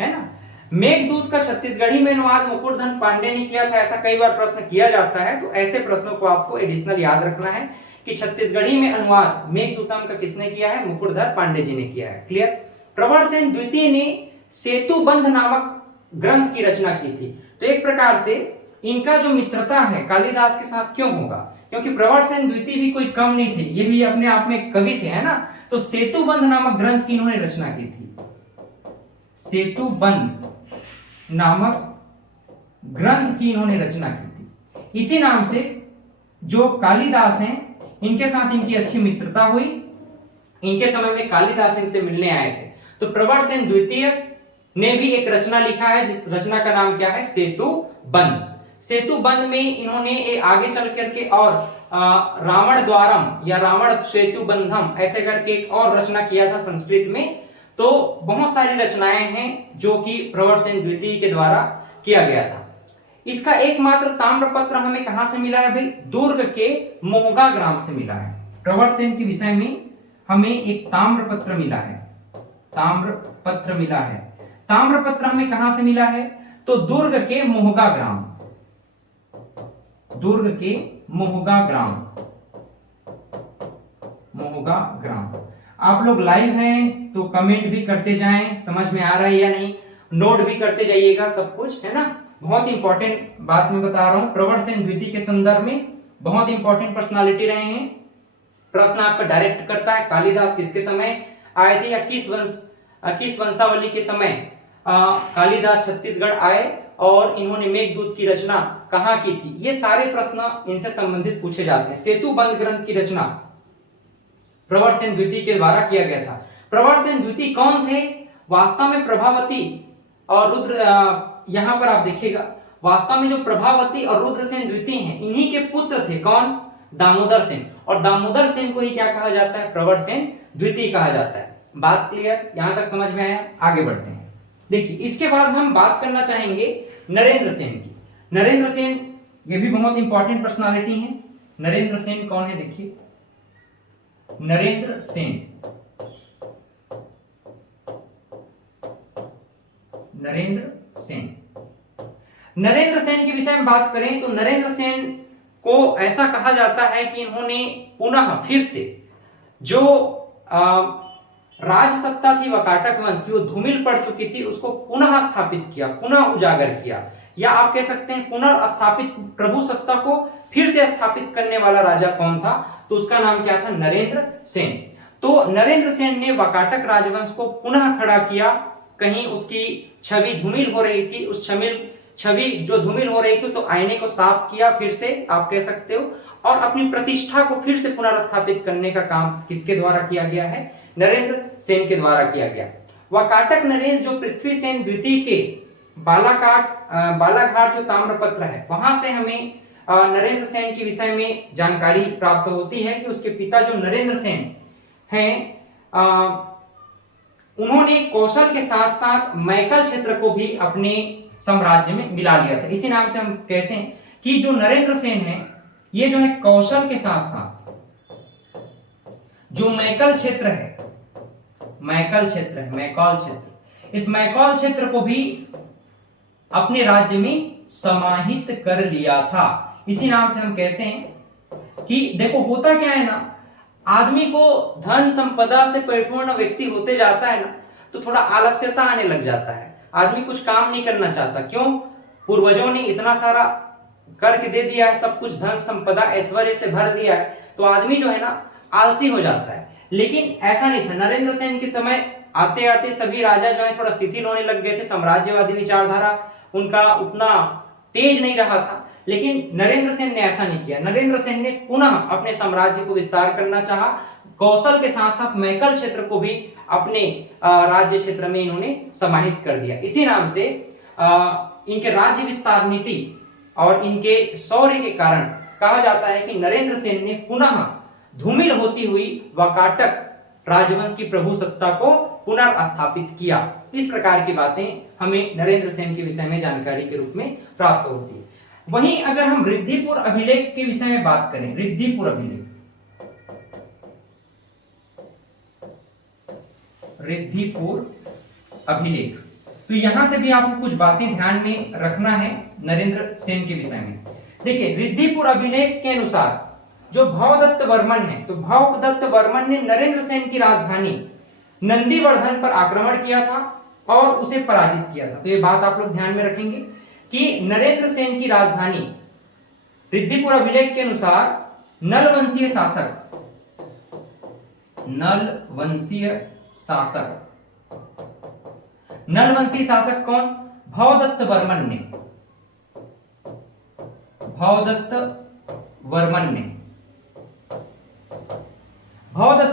है ना। मेघदूत का छत्तीसगढ़ी में अनुवाद मुकुटधन पांडे ने किया था, ऐसा कई बार प्रश्न किया जाता है। तो ऐसे प्रश्नों को आपको एडिशनल याद रखना है कि छत्तीसगढ़ी में अनुवाद मेघदूतम का किसने किया है? मुकुटधर पांडे जी ने किया है। क्लियर? प्रवर सेन द्वितीय ने सेतुबंध नामक ग्रंथ की रचना की थी। तो एक प्रकार से इनका जो मित्रता है कालिदास के साथ क्यों होगा? क्योंकि प्रवर सेन द्वितीय भी कोई कम नहीं थे, ये भी अपने आप में कवि थे, है ना। तो सेतुबंध नामक ग्रंथ की इन्होंने रचना की थी। सेतुबंध नामक ग्रंथ की इन्होंने रचना की थी। इसी नाम से जो कालिदास हैं, इनके साथ इनकी अच्छी मित्रता हुई। इनके समय में कालिदास इनसे मिलने आए थे। तो प्रवर सेन द्वितीय ने भी एक रचना लिखा है, जिस रचना का नाम क्या है? सेतुबंध। सेतुबंध में इन्होंने आगे चल करके और रावण द्वारम या रावण सेतुबंधम ऐसे करके एक और रचना किया था संस्कृत में। तो बहुत सारी रचनाएं हैं जो कि प्रवर सेन द्वितीय के द्वारा किया गया था। इसका एकमात्र ताम्रपत्र हमें कहां से मिला है भाई? दुर्ग के मोहगा ग्राम से मिला है। प्रवर सेन के विषय में हमें एक ताम्रपत्र मिला है, ताम्रपत्र मिला है। ताम्रपत्र हमें कहां से मिला है? तो दुर्ग के मोहगा ग्राम, दुर्ग के मोहगा ग्राम, मोहगा ग्राम। आप लोग लाइव हैं तो कमेंट भी करते जाएं, समझ में आ रहा है या नहीं, नोट भी करते जाइएगा सब कुछ, है ना। बहुत इंपॉर्टेंट बात मैं बता रहा हूं। प्रवर सेन द्वितीय के संदर्भ में बहुत इंपॉर्टेंट पर्सनालिटी रहे हैं। प्रश्न आपका डायरेक्ट करता है कालिदास किसके समय आए थे, या किस वंशावली के समय कालिदास छत्तीसगढ़ आए और इन्होंने मेघदूत की रचना कहां की थी। ये सारे प्रश्न इनसे संबंधित पूछे जाते हैं। सेतुबंध ग्रंथ की रचना प्रवर सेन द्वितीय के द्वारा किया गया था। प्रवर सेन द्वितीय कौन थे? वास्तव में प्रभावती और रुद्र यहां पर आप देखिएगा वास्तव में जो प्रभावती और रुद्रसेन द्वितीय हैं, इन्हीं के पुत्र थे कौन? दामोदर सेन। और दामोदर सेन को ही क्या कहा जाता है? प्रवर सेन द्वितीय कहा जाता है। बात क्लियर? यहां तक समझ में आया? आगे बढ़ते हैं। देखिए इसके बाद हम बात करना चाहेंगे नरेंद्र सेन की। नरेंद्र सेन ये भी बहुत इंपॉर्टेंट पर्सनालिटी है। नरेंद्र सेन कौन है? देखिए नरेंद्र सेन, नरेंद्र सेन, नरेंद्र सेन के विषय में बात करें तो नरेंद्र सेन को ऐसा कहा जाता है कि इन्होंने पुनः फिर से जो राज सत्ता थी वाकाटक वंश की, वो धूमिल पड़ चुकी थी, उसको पुनः स्थापित किया, पुनः उजागर किया, या आप कह सकते हैं पुनर्स्थापित प्रभु सत्ता को फिर से स्थापित करने वाला राजा कौन था? तो उसका नाम क्या था? नरेंद्र सेन। तो नरेंद्र सेन ने वाकाटक राजवंश को पुनः खड़ा किया। कहीं उसकी छवि धूमिल हो रही थी, उस छवि जो धूमिल हो रही थी तो आईने को साफ किया फिर से, आप कह सकते हो, और अपनी प्रतिष्ठा को फिर से पुनर्स्थापित करने का काम किसके द्वारा किया गया है? नरेंद्र सेन के द्वारा किया गया। वाकाटक नरेश जो पृथ्वी सेन द्वितीय के बालाघाट जो ताम्रपत्र है, वहां से हमें नरेंद्र सेन के विषय में जानकारी प्राप्त होती है कि उसके पिता जो नरेंद्र सेन हैं, उन्होंने कौशल के साथ साथ मैकल क्षेत्र को भी अपने साम्राज्य में मिला लिया था। इसी नाम से हम कहते हैं कि जो नरेंद्र सेन है, ये जो है कौशल के साथ साथ जो मैकल क्षेत्र है, मैकल क्षेत्र, इस मैकल क्षेत्र को भी अपने राज्य में समाहित कर लिया था। इसी नाम से हम कहते हैं कि देखो होता क्या है ना, आदमी को धन संपदा से परिपूर्ण व्यक्ति होते जाता है ना, तो थोड़ा आलस्यता आने लग जाता है, आदमी कुछ काम नहीं करना चाहता। क्यों? पूर्वजों ने इतना सारा करके दे दिया है, सब कुछ धन संपदा ऐश्वर्य से भर दिया है, तो आदमी जो है ना आलसी हो जाता है। लेकिन ऐसा नहीं था। नरेंद्र सेन के समय आते आते सभी राजा जो है थोड़ा शिथिल होने लग गए थे, साम्राज्यवादी विचारधारा उनका उतना तेज नहीं रहा था। लेकिन नरेंद्र सेन ने ऐसा नहीं किया। नरेंद्र सेन ने पुनः अपने साम्राज्य को विस्तार करना चाहा, कौशल के साथ साथ मैकल क्षेत्र को भी अपने राज्य क्षेत्र में इन्होंने समाहित कर दिया। इसी नाम से इनके राज्य विस्तार नीति और इनके शौर्य के कारण कहा जाता है कि नरेंद्र सेन ने पुनः धूमिल होती हुई वाकाटक राजवंश की प्रभु सत्ता को पुनर्स्थापित किया। इस प्रकार की बातें हमें नरेंद्र सेन के विषय में जानकारी के रूप में प्राप्त होती है। वहीं अगर हम रिद्धिपुर अभिलेख के विषय में बात करें, रिद्धिपुर अभिलेख, तो यहां से भी आपको कुछ बातें ध्यान में रखना है नरेंद्र सेन के विषय में। देखिए रिद्धिपुर अभिलेख के अनुसार जो भवदत्त वर्मन है, तो भवदत्त वर्मन ने नरेंद्र सेन की राजधानी नंदीवर्धन पर आक्रमण किया था और उसे पराजित किया था। तो ये बात आप लोग ध्यान में रखेंगे कि नरेंद्र सेन की राजधानी रिद्धिपुर अभिलेख के अनुसार नलवंशीय शासक कौन? भवदत्त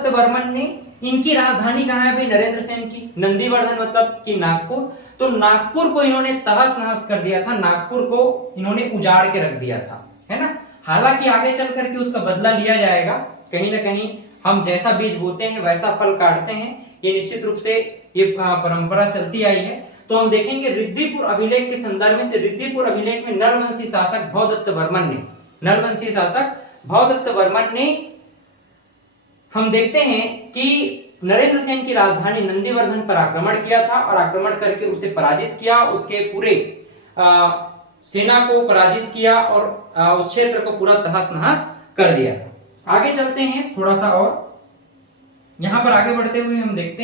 वर्मन ने इनकी राजधानी कहां है भाई? नरेंद्र सेन की नंदीवर्धन मतलब कि नागपुर। तो नागपुर को इन्होंने तहस नहस कर दिया था, नागपुर को इन्होंने उजाड़ के रख दिया था, है ना। हालांकि आगे चल करके उसका बदला लिया जाएगा, कहीं ना कहीं हम जैसा बीज बोते हैं वैसा फल काटते हैं, ये निश्चित रूप से ये परंपरा चलती आई है। तो हम देखेंगे रिद्धिपुर अभिलेख के संदर्भ में, रिद्धिपुर अभिलेख में नलवंशी शासक भवदत्त वर्मन ने हम देखते हैं कि नरेंद्र सेन की राजधानी नंदीवर्धन पर आक्रमण किया था और आक्रमण करके उसे पराजित किया, उसके पूरे सेना को पराजित किया और उस क्षेत्र को पूरा तहस नहस कर दिया। आगे चलते हैं थोड़ा सा, और यहां पर आगे बढ़ते हुए हम लोग देखते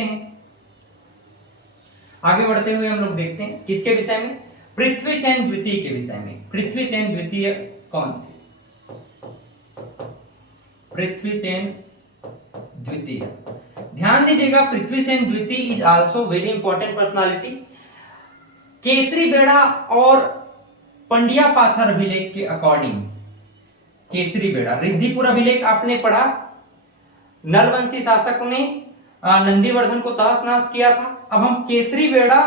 हैं किसके विषय में? पृथ्वी सेन द्वितीय के विषय में। पृथ्वी सेन द्वितीय कौन थे? पृथ्वी सेन द्वितीय, ध्यान दीजिएगा, पृथ्वी सेन द्वितीय is also very important personality. Kesari बेड़ा और पंडिया पाथर अभिलेख के अकॉर्डिंग, केसरी बेड़ा, रिद्धिपुर अभिलेख आपने पढ़ा, नलवंशी शासकों ने नंदीवर्धन को तहस नहस किया था। अब हम केसरी बेड़ा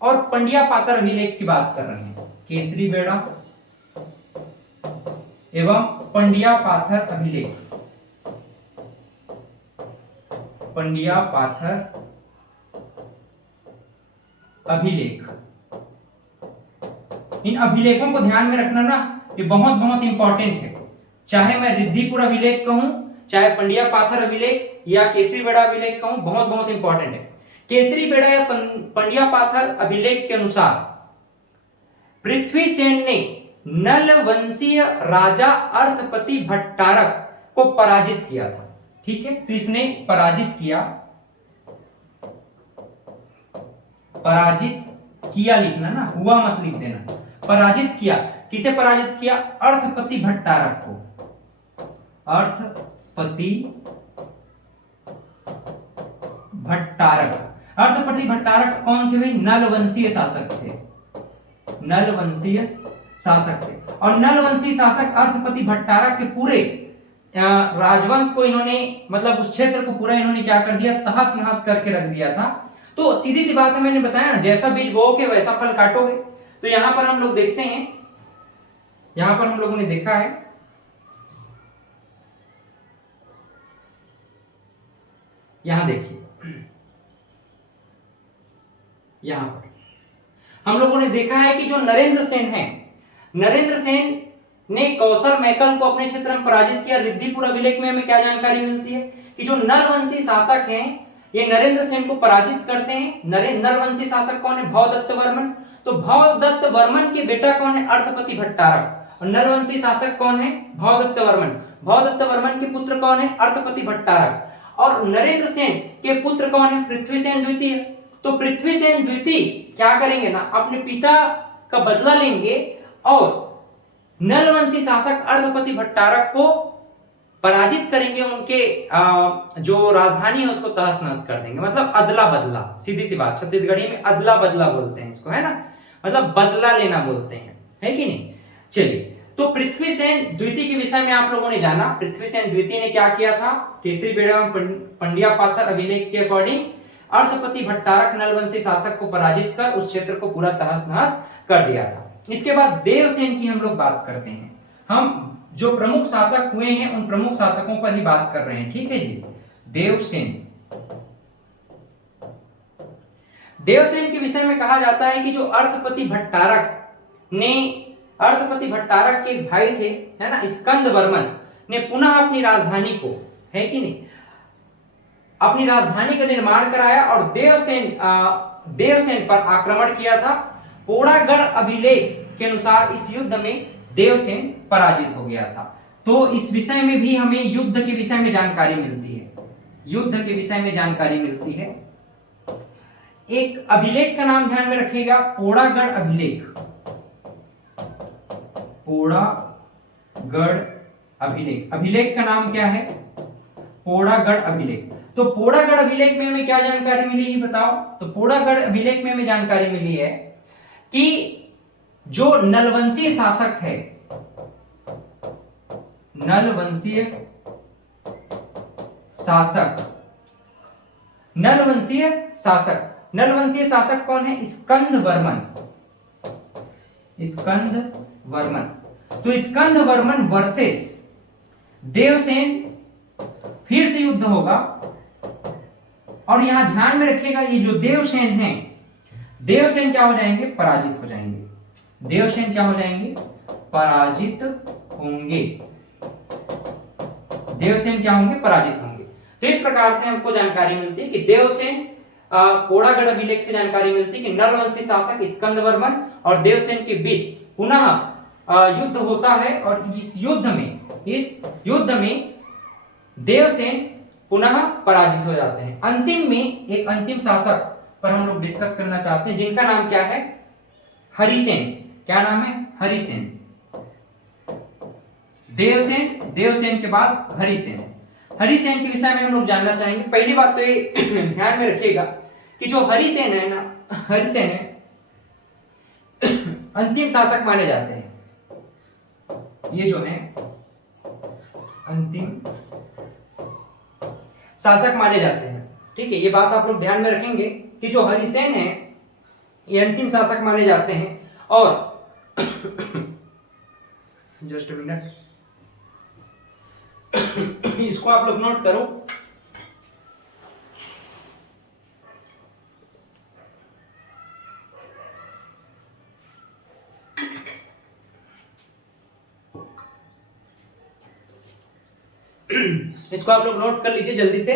और पंड्या पातर अभिलेख की बात कर रहे हैं। केसरी बेड़ा एवं पंड्या पाथर अभिलेख, पंड्या पाथर अभिलेख, इन अभिलेखों को ध्यान में रखना ना, ये बहुत बहुत इंपॉर्टेंट है। चाहे मैं रिद्धिपुर अभिलेख कहूं, चाहे पंड्या पाथर अभिलेख या केसरी बेड़ा अभिलेख कहूं, बहुत बहुत इंपॉर्टेंट है। केसरी बेड़ा या पंड्या पाथर अभिलेख के अनुसार पृथ्वीसेन ने नल वंशीय राजा अर्थपति भट्टारक को पराजित किया था। ठीक है, तो इसने पराजित किया, पराजित किया लिखना ना, हुआ मत लिख देना। पराजित किया, किसे पराजित किया? अर्थपति भट्टारक को। अर्थपति भट्टारक, अर्थपति भट्टारक कौन थे भाई? नलवंशीय शासक थे, नलवंशीय शासक थे। और नलवंशीय शासक अर्थपति भट्टारक के पूरे राजवंश को इन्होंने, मतलब उस क्षेत्र को पूरा इन्होंने क्या कर दिया? तहस नहस करके रख दिया था। तो सीधी सी बात है, मैंने बताया ना, जैसा बीज बोओगे वैसा फल काटोगे। तो यहां पर हम लोग देखते हैं, यहां पर हम लोगों ने देखा है, यहां देखिए, यहां पर हम लोगों ने देखा है कि जो नरेंद्र सेन है, नरेंद्र सेन ने कौशल मैकल को अपने क्षेत्र में पराजित किया। रिद्धिपुर अभिलेख में हमें क्या जानकारी मिलती है कि जो नरवंशी शासक हैं, ये नरेंद्र सेन को पराजित करते हैं। नरवंशी शासक कौन है? भवदत्त वर्मन। तो भवदत्त वर्मन के बेटा कौन है? अर्थपति भट्टारक। और नरवंशी शासक कौन है? भवदत्त वर्मन। भवदत्त वर्मन के पुत्र कौन है? अर्थपति भट्टारक। और नरेंद्र सेन के पुत्र कौन है? पृथ्वीसेन द्वितीय। तो पृथ्वीसेन द्वितीय क्या करेंगे ना, अपने पिता का बदला लेंगे और नलवंशी शासक अर्थपति भट्टारक को पराजित करेंगे, उनके जो राजधानी है उसको तहस नहस कर देंगे। मतलब अदला बदला, सीधी सी बात, छत्तीसगढ़ी में अदला बदला बोलते हैं इसको, है ना, मतलब बदला लेना बोलते हैं, है कि नहीं। चलिए, तो पृथ्वीसेन द्वितीय के विषय में आप लोगों ने जाना। पृथ्वीसेन द्वितीय ने क्या किया था? केसरी बेड़ा एवं पंड्या पाथर अभिलेख के अकॉर्डिंग अर्थपति भट्टारक नलवंशी शासक को पराजित कर उस क्षेत्र को पूरा तहस नहस कर दिया था। इसके बाद देवसेन की हम लोग बात करते हैं। हम जो प्रमुख शासक हुए हैं उन प्रमुख शासकों पर ही बात कर रहे हैं, ठीक है जी। देवसेन, देवसेन के विषय में कहा जाता है कि जो अर्थपति भट्टारक ने, अर्थपति भट्टारक के एक भाई थे, है ना, स्कंद वर्मन ने पुनः अपनी राजधानी को, है कि नहीं, अपनी राजधानी का निर्माण कराया और देवसेन पर आक्रमण किया था। पोड़ागढ़ अभिलेख के अनुसार इस युद्ध में देवसेन पराजित हो गया था। तो इस विषय में भी हमें युद्ध के विषय में जानकारी मिलती है, युद्ध के विषय में जानकारी मिलती है। एक अभिलेख का नाम ध्यान में रखिएगा, पोड़ागढ़ अभिलेख, पोड़ागढ़ अभिलेख। अभिलेख का नाम क्या है? पोड़ागढ़ अभिलेख। तो पोड़ागढ़ अभिलेख में हमें क्या जानकारी मिली है बताओ? तो पोड़ागढ़ अभिलेख में हमें जानकारी मिली है कि जो नलवंशीय शासक है, नलवंशीय शासक, नलवंशीय शासक, नलवंशीय शासक कौन है? स्कंद वर्मन, स्कंद वर्मन। तो स्कंद वर्मन वर्सेस देवसेन फिर से युद्ध होगा। और यहां ध्यान में रखिएगा, ये जो देवसेन हैं, देवसेन क्या हो जाएंगे? पराजित हो जाएंगे। देवसेन क्या हो जाएंगे? पराजित होंगे। देवसेन क्या होंगे? पराजित होंगे। तो इस प्रकार से हमको जानकारी मिलती है कि देवसेन, पोड़ागढ़ अभिलेख से जानकारी मिलती है कि नलवंशी शासक स्कंदवर्मन और देवसेन के बीच पुनः युद्ध होता है और इस युद्ध में देवसेन पुनः पराजित हो जाते हैं। अंतिम में एक अंतिम शासक पर हम लोग डिस्कस करना चाहते हैं, जिनका नाम क्या है? हरिसेन। क्या नाम है? हरिसेन। देवसेन, देवसेन के बाद हरिसेन। हरिसेन के विषय में हम लोग जानना चाहेंगे। पहली बात तो ये ध्यान में रखिएगा कि जो हरिसेन है ना, हरिसेन है अंतिम शासक माने जाते हैं। ये जो है अंतिम शासक माने जाते हैं, ठीक है। ये बात आप लोग ध्यान में रखेंगे कि जो हरिसेन है ये अंतिम शासक माने जाते हैं। और जस्ट मिनट, इसको आप लोग नोट करो। इसको आप लोग नोट कर लीजिए जल्दी से।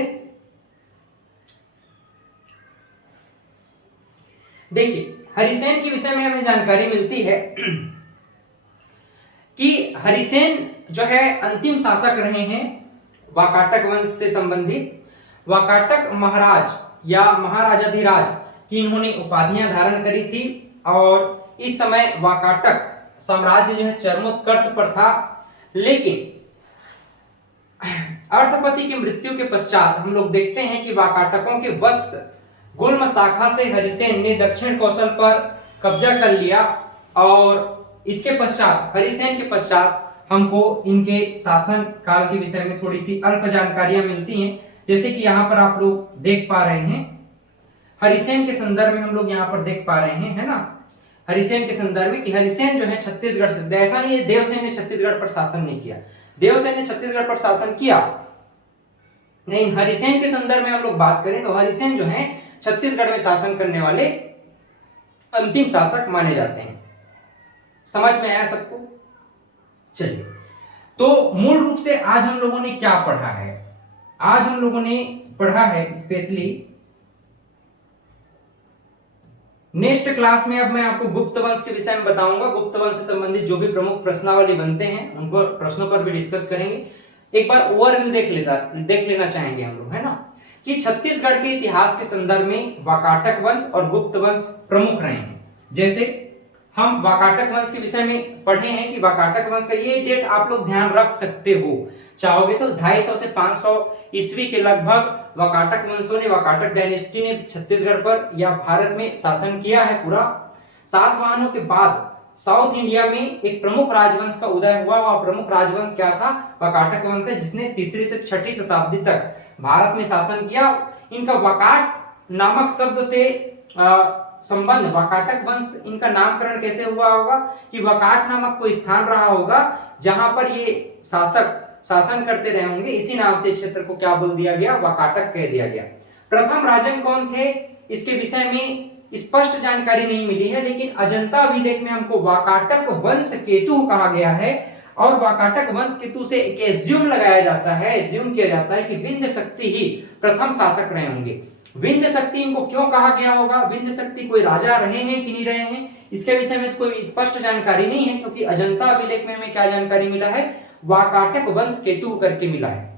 देखिए हरिसेन के विषय में हमें जानकारी मिलती है कि हरिसेन जो है अंतिम शासक रहे हैं वाकाटक वंश से संबंधित। वाकाटक महाराज या महाराजाधिराज की इन्होंने उपाधियां धारण करी थी और इस समय वाकाटक साम्राज्य जो है चरमोत्कर्ष पर था। लेकिन अर्थपति की मृत्यु के पश्चात हम लोग देखते हैं कि वाकाटकों के वश गुल्म शाखा से हरिसेन ने दक्षिण कौशल पर कब्जा कर लिया और इसके पश्चात हरिसेन के पश्चात हमको इनके शासन काल के विषय में थोड़ी सी अल्प जानकारियां मिलती हैं। जैसे कि यहाँ पर आप लोग देख पा रहे हैं हरिसेन के संदर्भ में हम लोग यहाँ पर देख पा रहे हैं, है ना, हरिसेन के संदर्भ में कि हरिसेन जो है छत्तीसगढ़ से, ऐसा नहीं है देवसेन ने छत्तीसगढ़ पर शासन नहीं किया, देवसेन ने छत्तीसगढ़ पर शासन किया, नहीं, हरिसेन के संदर्भ में हम लोग बात करें तो हरिसेन जो है छत्तीसगढ़ में शासन करने वाले अंतिम शासक माने जाते हैं। समझ में आया सबको? चलिए, तो मूल रूप से आज हम लोगों ने क्या पढ़ा है? आज हम लोगों ने पढ़ा है स्पेशली नेक्स्ट क्लास में, अब मैं आपको गुप्त वंश के विषय में बताऊंगा। गुप्त वंश से संबंधित जो भी प्रमुख प्रश्नावली बनते हैं उनको प्रश्नों पर भी डिस्कस करेंगे। एक बार ओवरव्यू देख लेना चाहेंगे हम लोग, है ना, कि छत्तीसगढ़ के इतिहास के संदर्भ में वाकाटक वंश और गुप्त वंश प्रमुख रहे हैं। जैसे हम वाकाटक वंश के विषय में पढ़े हैं कि वाकाटक वंश का ये डेट आप लोग ध्यान रख सकते हो, चाहोगे तो 250 से 500 ईस्वी के लगभग वाकाटक वंशों ने, वाकाटक डायनेस्टी ने छत्तीसगढ़ पर या भारत में शासन किया है पूरा। सातवाहनों के बाद साउथ इंडिया में एक प्रमुख राजवंश का उदय हुआ। वह प्रमुख राजवंश क्या था? वाकाटक वंश है, जिसने 3री से 6ठी शताब्दी तक भारत में शासन किया। इनका वाकाट नामक शब्द से संबंध, वाकाटक वंश, इनका नामकरण कैसे हुआ होगा कि वाकाट नामक कोई स्थान रहा होगा जहां पर ये शासक शासन करते रहे होंगे, इसी नाम से क्षेत्र को क्या बोल दिया गया? वाकाटक कह दिया गया। प्रथम राजन कौन थे इसके विषय में स्पष्ट जानकारी नहीं मिली है, लेकिन अजंता अभिलेख में हमको वाकाटक वंश केतु कहा गया है और वाकाटक वंश केतु से एक एज्यूम लगाया जाता है, एज्यूम किया जाता है कि विंध्य शक्ति ही प्रथम शासक रहे होंगे। विंध्य शक्ति इनको क्यों कहा गया होगा? विंध्य शक्ति कोई राजा रहे हैं कि नहीं रहे हैं इसके विषय में कोई स्पष्ट जानकारी नहीं है, क्योंकि अजंता अभिलेख में हमें क्या जानकारी मिला है? वाकाटक वंश केतु करके मिला है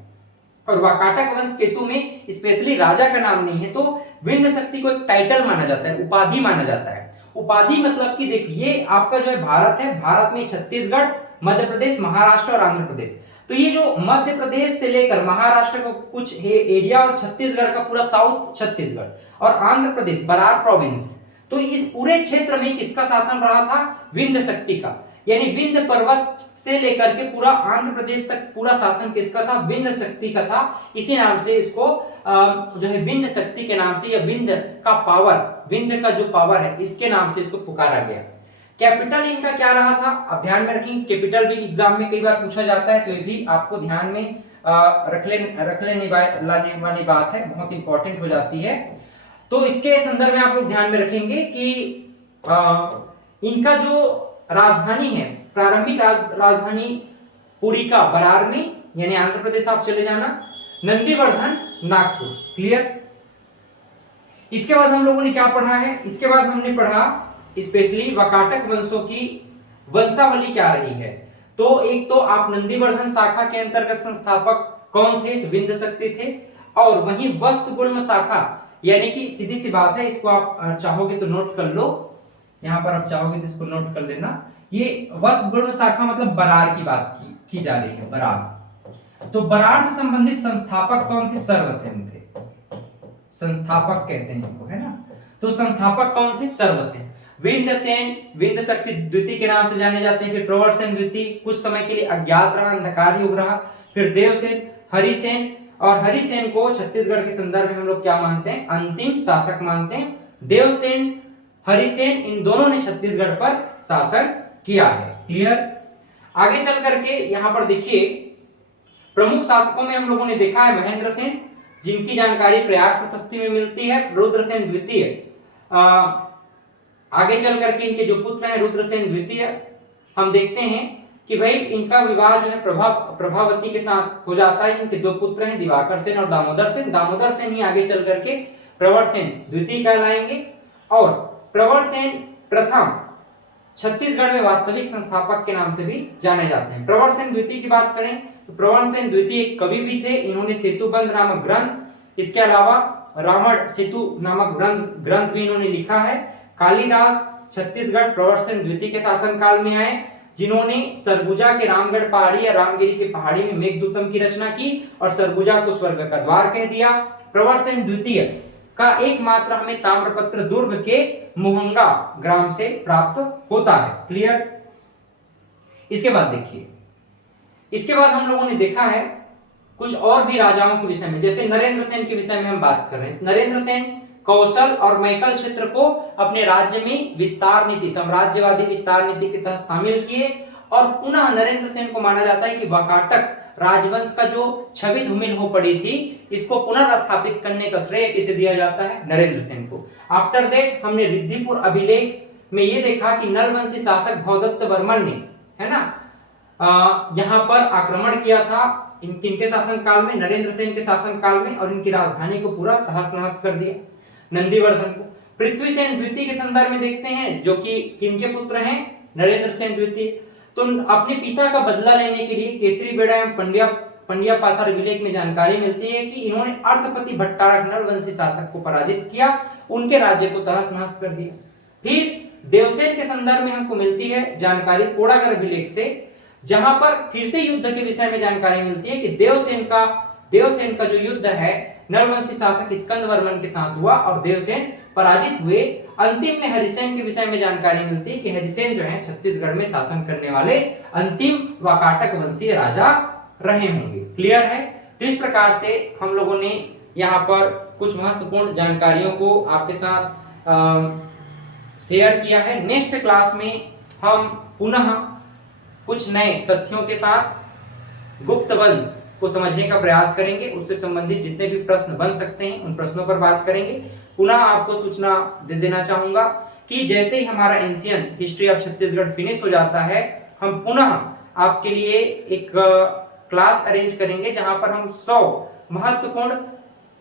और वाकाटक वंश केतु में स्पेशली राजा का नाम नहीं है। तो विंध्य शक्ति को एक टाइटल माना जाता है, उपाधि माना जाता है। उपाधि मतलब कि देखिए ये आपका जो है भारत है, भारत में छत्तीसगढ़, मध्य प्रदेश, महाराष्ट्र और आंध्र प्रदेश। तो ये जो मध्य प्रदेश से लेकर महाराष्ट्र का कुछ एरिया और छत्तीसगढ़ का पूरा साउथ छत्तीसगढ़ और आंध्र प्रदेश बरार प्रोविंस, तो इस पूरे क्षेत्र में किसका शासन रहा था? विंध्य शक्ति का। यानी विंध्य पर्वत से लेकर के पूरा आंध्र प्रदेश तक पूरा शासन किसका था? विंध्य शक्ति का था। इसी नाम से इसको जो है विंध्य शक्ति के नाम से, या विंध्य का पावर, विंध्य का जो पावर है, इसके नाम से इसको पुकारा गया। कैपिटल इनका क्या रहा था? अब ध्यान में रखेंगे, कैपिटल भी एग्जाम में कई बार पूछा जाता है, तो ये भी आपको ध्यान में रख लेने वाली बात है, बहुत इंपॉर्टेंट हो जाती है। तो इसके संदर्भ में आप लोग ध्यान में रखेंगे कि इनका जो राजधानी है, प्रारंभिक राजधानी पुरी का बरार में, यानी आंध्र प्रदेश आप चले जाना, नंदीवर्धन नागपुर। क्लियर? इसके बाद हम लोगों ने क्या पढ़ा है? इसके बाद हमने पढ़ा स्पेशली वाकाटक वंशों की वंशावली क्या रही है। तो एक तो आप नंदीवर्धन शाखा के अंतर्गत संस्थापक कौन थे? तो विंध्य शक्ति थे। और वहीं वस्त गुल्म शाखा, यानी कि सीधी सी बात है, इसको आप चाहोगे तो नोट कर लो, यहां पर आप चाहोगे तो इसको नोट कर लेना। ये वस्त गुल्म शाखा मतलब बरार की बात की जा रही है, बरार। तो बरार से संबंधित संस्थापक कौन थे? सर्वसेन थे, संस्थापक कहते हैं इनको, है ना। तो संस्थापक कौन थे? सर्वसेन। विंध्यसेन, विंध्य शक्ति द्वितीय के नाम से जाने जाते हैं। फिर प्रवरसेन द्वितीय कुछ समय के लिए अज्ञात रहा, अंधकार युग रहा। फिर देवसेन, हरिसेन, और हरिसेन को छत्तीसगढ़ के संदर्भ में हम लोग क्या मानते हैं? अंतिम शासक मानते हैं। देवसेन, हरिसेन, इन दोनों ने छत्तीसगढ़ पर शासन किया है। क्लियर। आगे चल करके यहां पर देखिए प्रमुख शासकों में हम लोगों ने देखा है महेंद्र सेन, जिनकी जानकारी प्रयाग प्रशस्ति में मिलती है, रुद्रसेन द्वितीय। आगे चल करके इनके जो पुत्र हैं रुद्रसेन द्वितीय, हम देखते हैं कि भाई इनका विवाह जो है प्रभावती के साथ हो जाता है। इनके दो पुत्र हैं दिवाकर सेन और दामोदर सेन। दामोदर सेन ही आगे चल करके प्रवर सेन द्वितीय कहलाएंगे। और प्रवर सेन प्रथम छत्तीसगढ़ में वास्तविक संस्थापक के नाम से भी जाने जाते हैं। प्रवर सेन द्वितीय की बात करें तो प्रवर सेन द्वितीय एक कवि भी थे। इन्होंने सेतुबंध नामक ग्रंथ, इसके अलावा रावण सेतु नामक ग्रंथ भी इन्होंने लिखा है। कालिदास छत्तीसगढ़ प्रवर सेन द्वितीय के शासनकाल में आए, जिन्होंने सरगुजा के रामगढ़ पहाड़ी या रामगिरी के पहाड़ी में मेघदूतम की रचना की और सरगुजा को स्वर्ग का द्वार कह दिया। प्रवर सेन द्वितीय का एकमात्र हमें ताम्रपत्र दुर्ग के मोहंगा ग्राम से प्राप्त होता है। क्लियर। इसके बाद देखिए, इसके बाद हम लोगों ने देखा है कुछ और भी राजाओं के विषय में, जैसे नरेंद्र सेन के विषय में हम बात कर रहे हैं। नरेंद्र सेन कौशल और मैकल क्षेत्र को अपने राज्य में विस्तार नीति, साम्राज्यवादी विस्तार नीति के तहत शामिल किए और पुनः नरेंद्र सेन को माना जाता है कि वाकाटक राजवंश का जो छवि धूमिल हो पड़ी थी, इसको पुनर्स्थापित करने का श्रेय किसे दिया जाता है? नरेंद्र सेन को। आफ्टर दैट हमने रिद्धिपुर अभिलेख में ये देखा कि नलवंशी शासक भौदत्त वर्मन ने, है ना, यहाँ पर आक्रमण किया था इनके शासनकाल में, नरेंद्र सेन के शासनकाल में, और इनकी राजधानी को पूरा तहस नहस कर दिया, नंदीवर्धन को। पृथ्वी सेन द्वितीय के संदर्भ में देखते हैं, जो कि किनके पुत्र हैं? नरेंद्र सेन द्वितीय। तो अपने पिता का बदला लेने के लिए केसरी बेड़ा एवं पंड्या पाथर अभिलेख में जानकारी मिलती है कि इन्होंने अर्थपति भट्टारक नलवंशी शासक को पराजित किया, उनके राज्य को तहस नहस कर दिया। फिर देवसेन के संदर्भ में हमको मिलती है जानकारी कोड़ागर अभिलेख से, जहां पर फिर से युद्ध के विषय में जानकारी मिलती है कि देवसेन का जो युद्ध है नलवंशी शासक स्कंदवर्मन के साथ हुआ और देवसेन पराजित हुए। अंतिम में हरिसेन के विषय में जानकारी मिलती है कि हरिसेन जो है छत्तीसगढ़ में शासन करने वाले अंतिम वाकाटक वंशीय राजा रहे होंगे। क्लियर है। तो इस प्रकार से हम लोगों ने यहाँ पर कुछ महत्वपूर्ण जानकारियों को आपके साथ शेयर किया है। नेक्स्ट क्लास में हम पुनः कुछ नए तथ्यों के साथ गुप्त वंश को समझने का प्रयास करेंगे। उससे संबंधित जितने भी प्रश्न बन सकते हैं उन प्रश्नों पर बात करेंगे। पुनः आपको सूचना दे देना चाहूंगा कि जैसे ही हमारा ancient history of Chhattisgarh finish हो जाता है, हम पुनः आपके लिए एक क्लास अरेंज करेंगे जहां पर हम 100 महत्वपूर्ण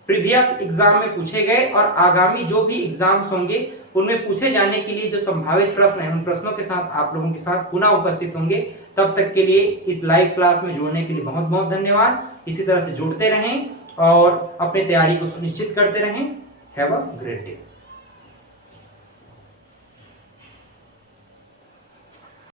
प्रीवियस एग्जाम में पूछे गए और आगामी जो भी एग्जाम्स होंगे उनमें पूछे जाने के लिए जो संभावित प्रश्न है उन प्रश्नों के साथ आप लोगों के साथ पुनः उपस्थित होंगे। तब तक के लिए इस लाइव क्लास में जुड़ने के लिए बहुत बहुत धन्यवाद। इसी तरह से जुड़ते रहें और अपनी तैयारी को सुनिश्चित करते रहें। Have a great day.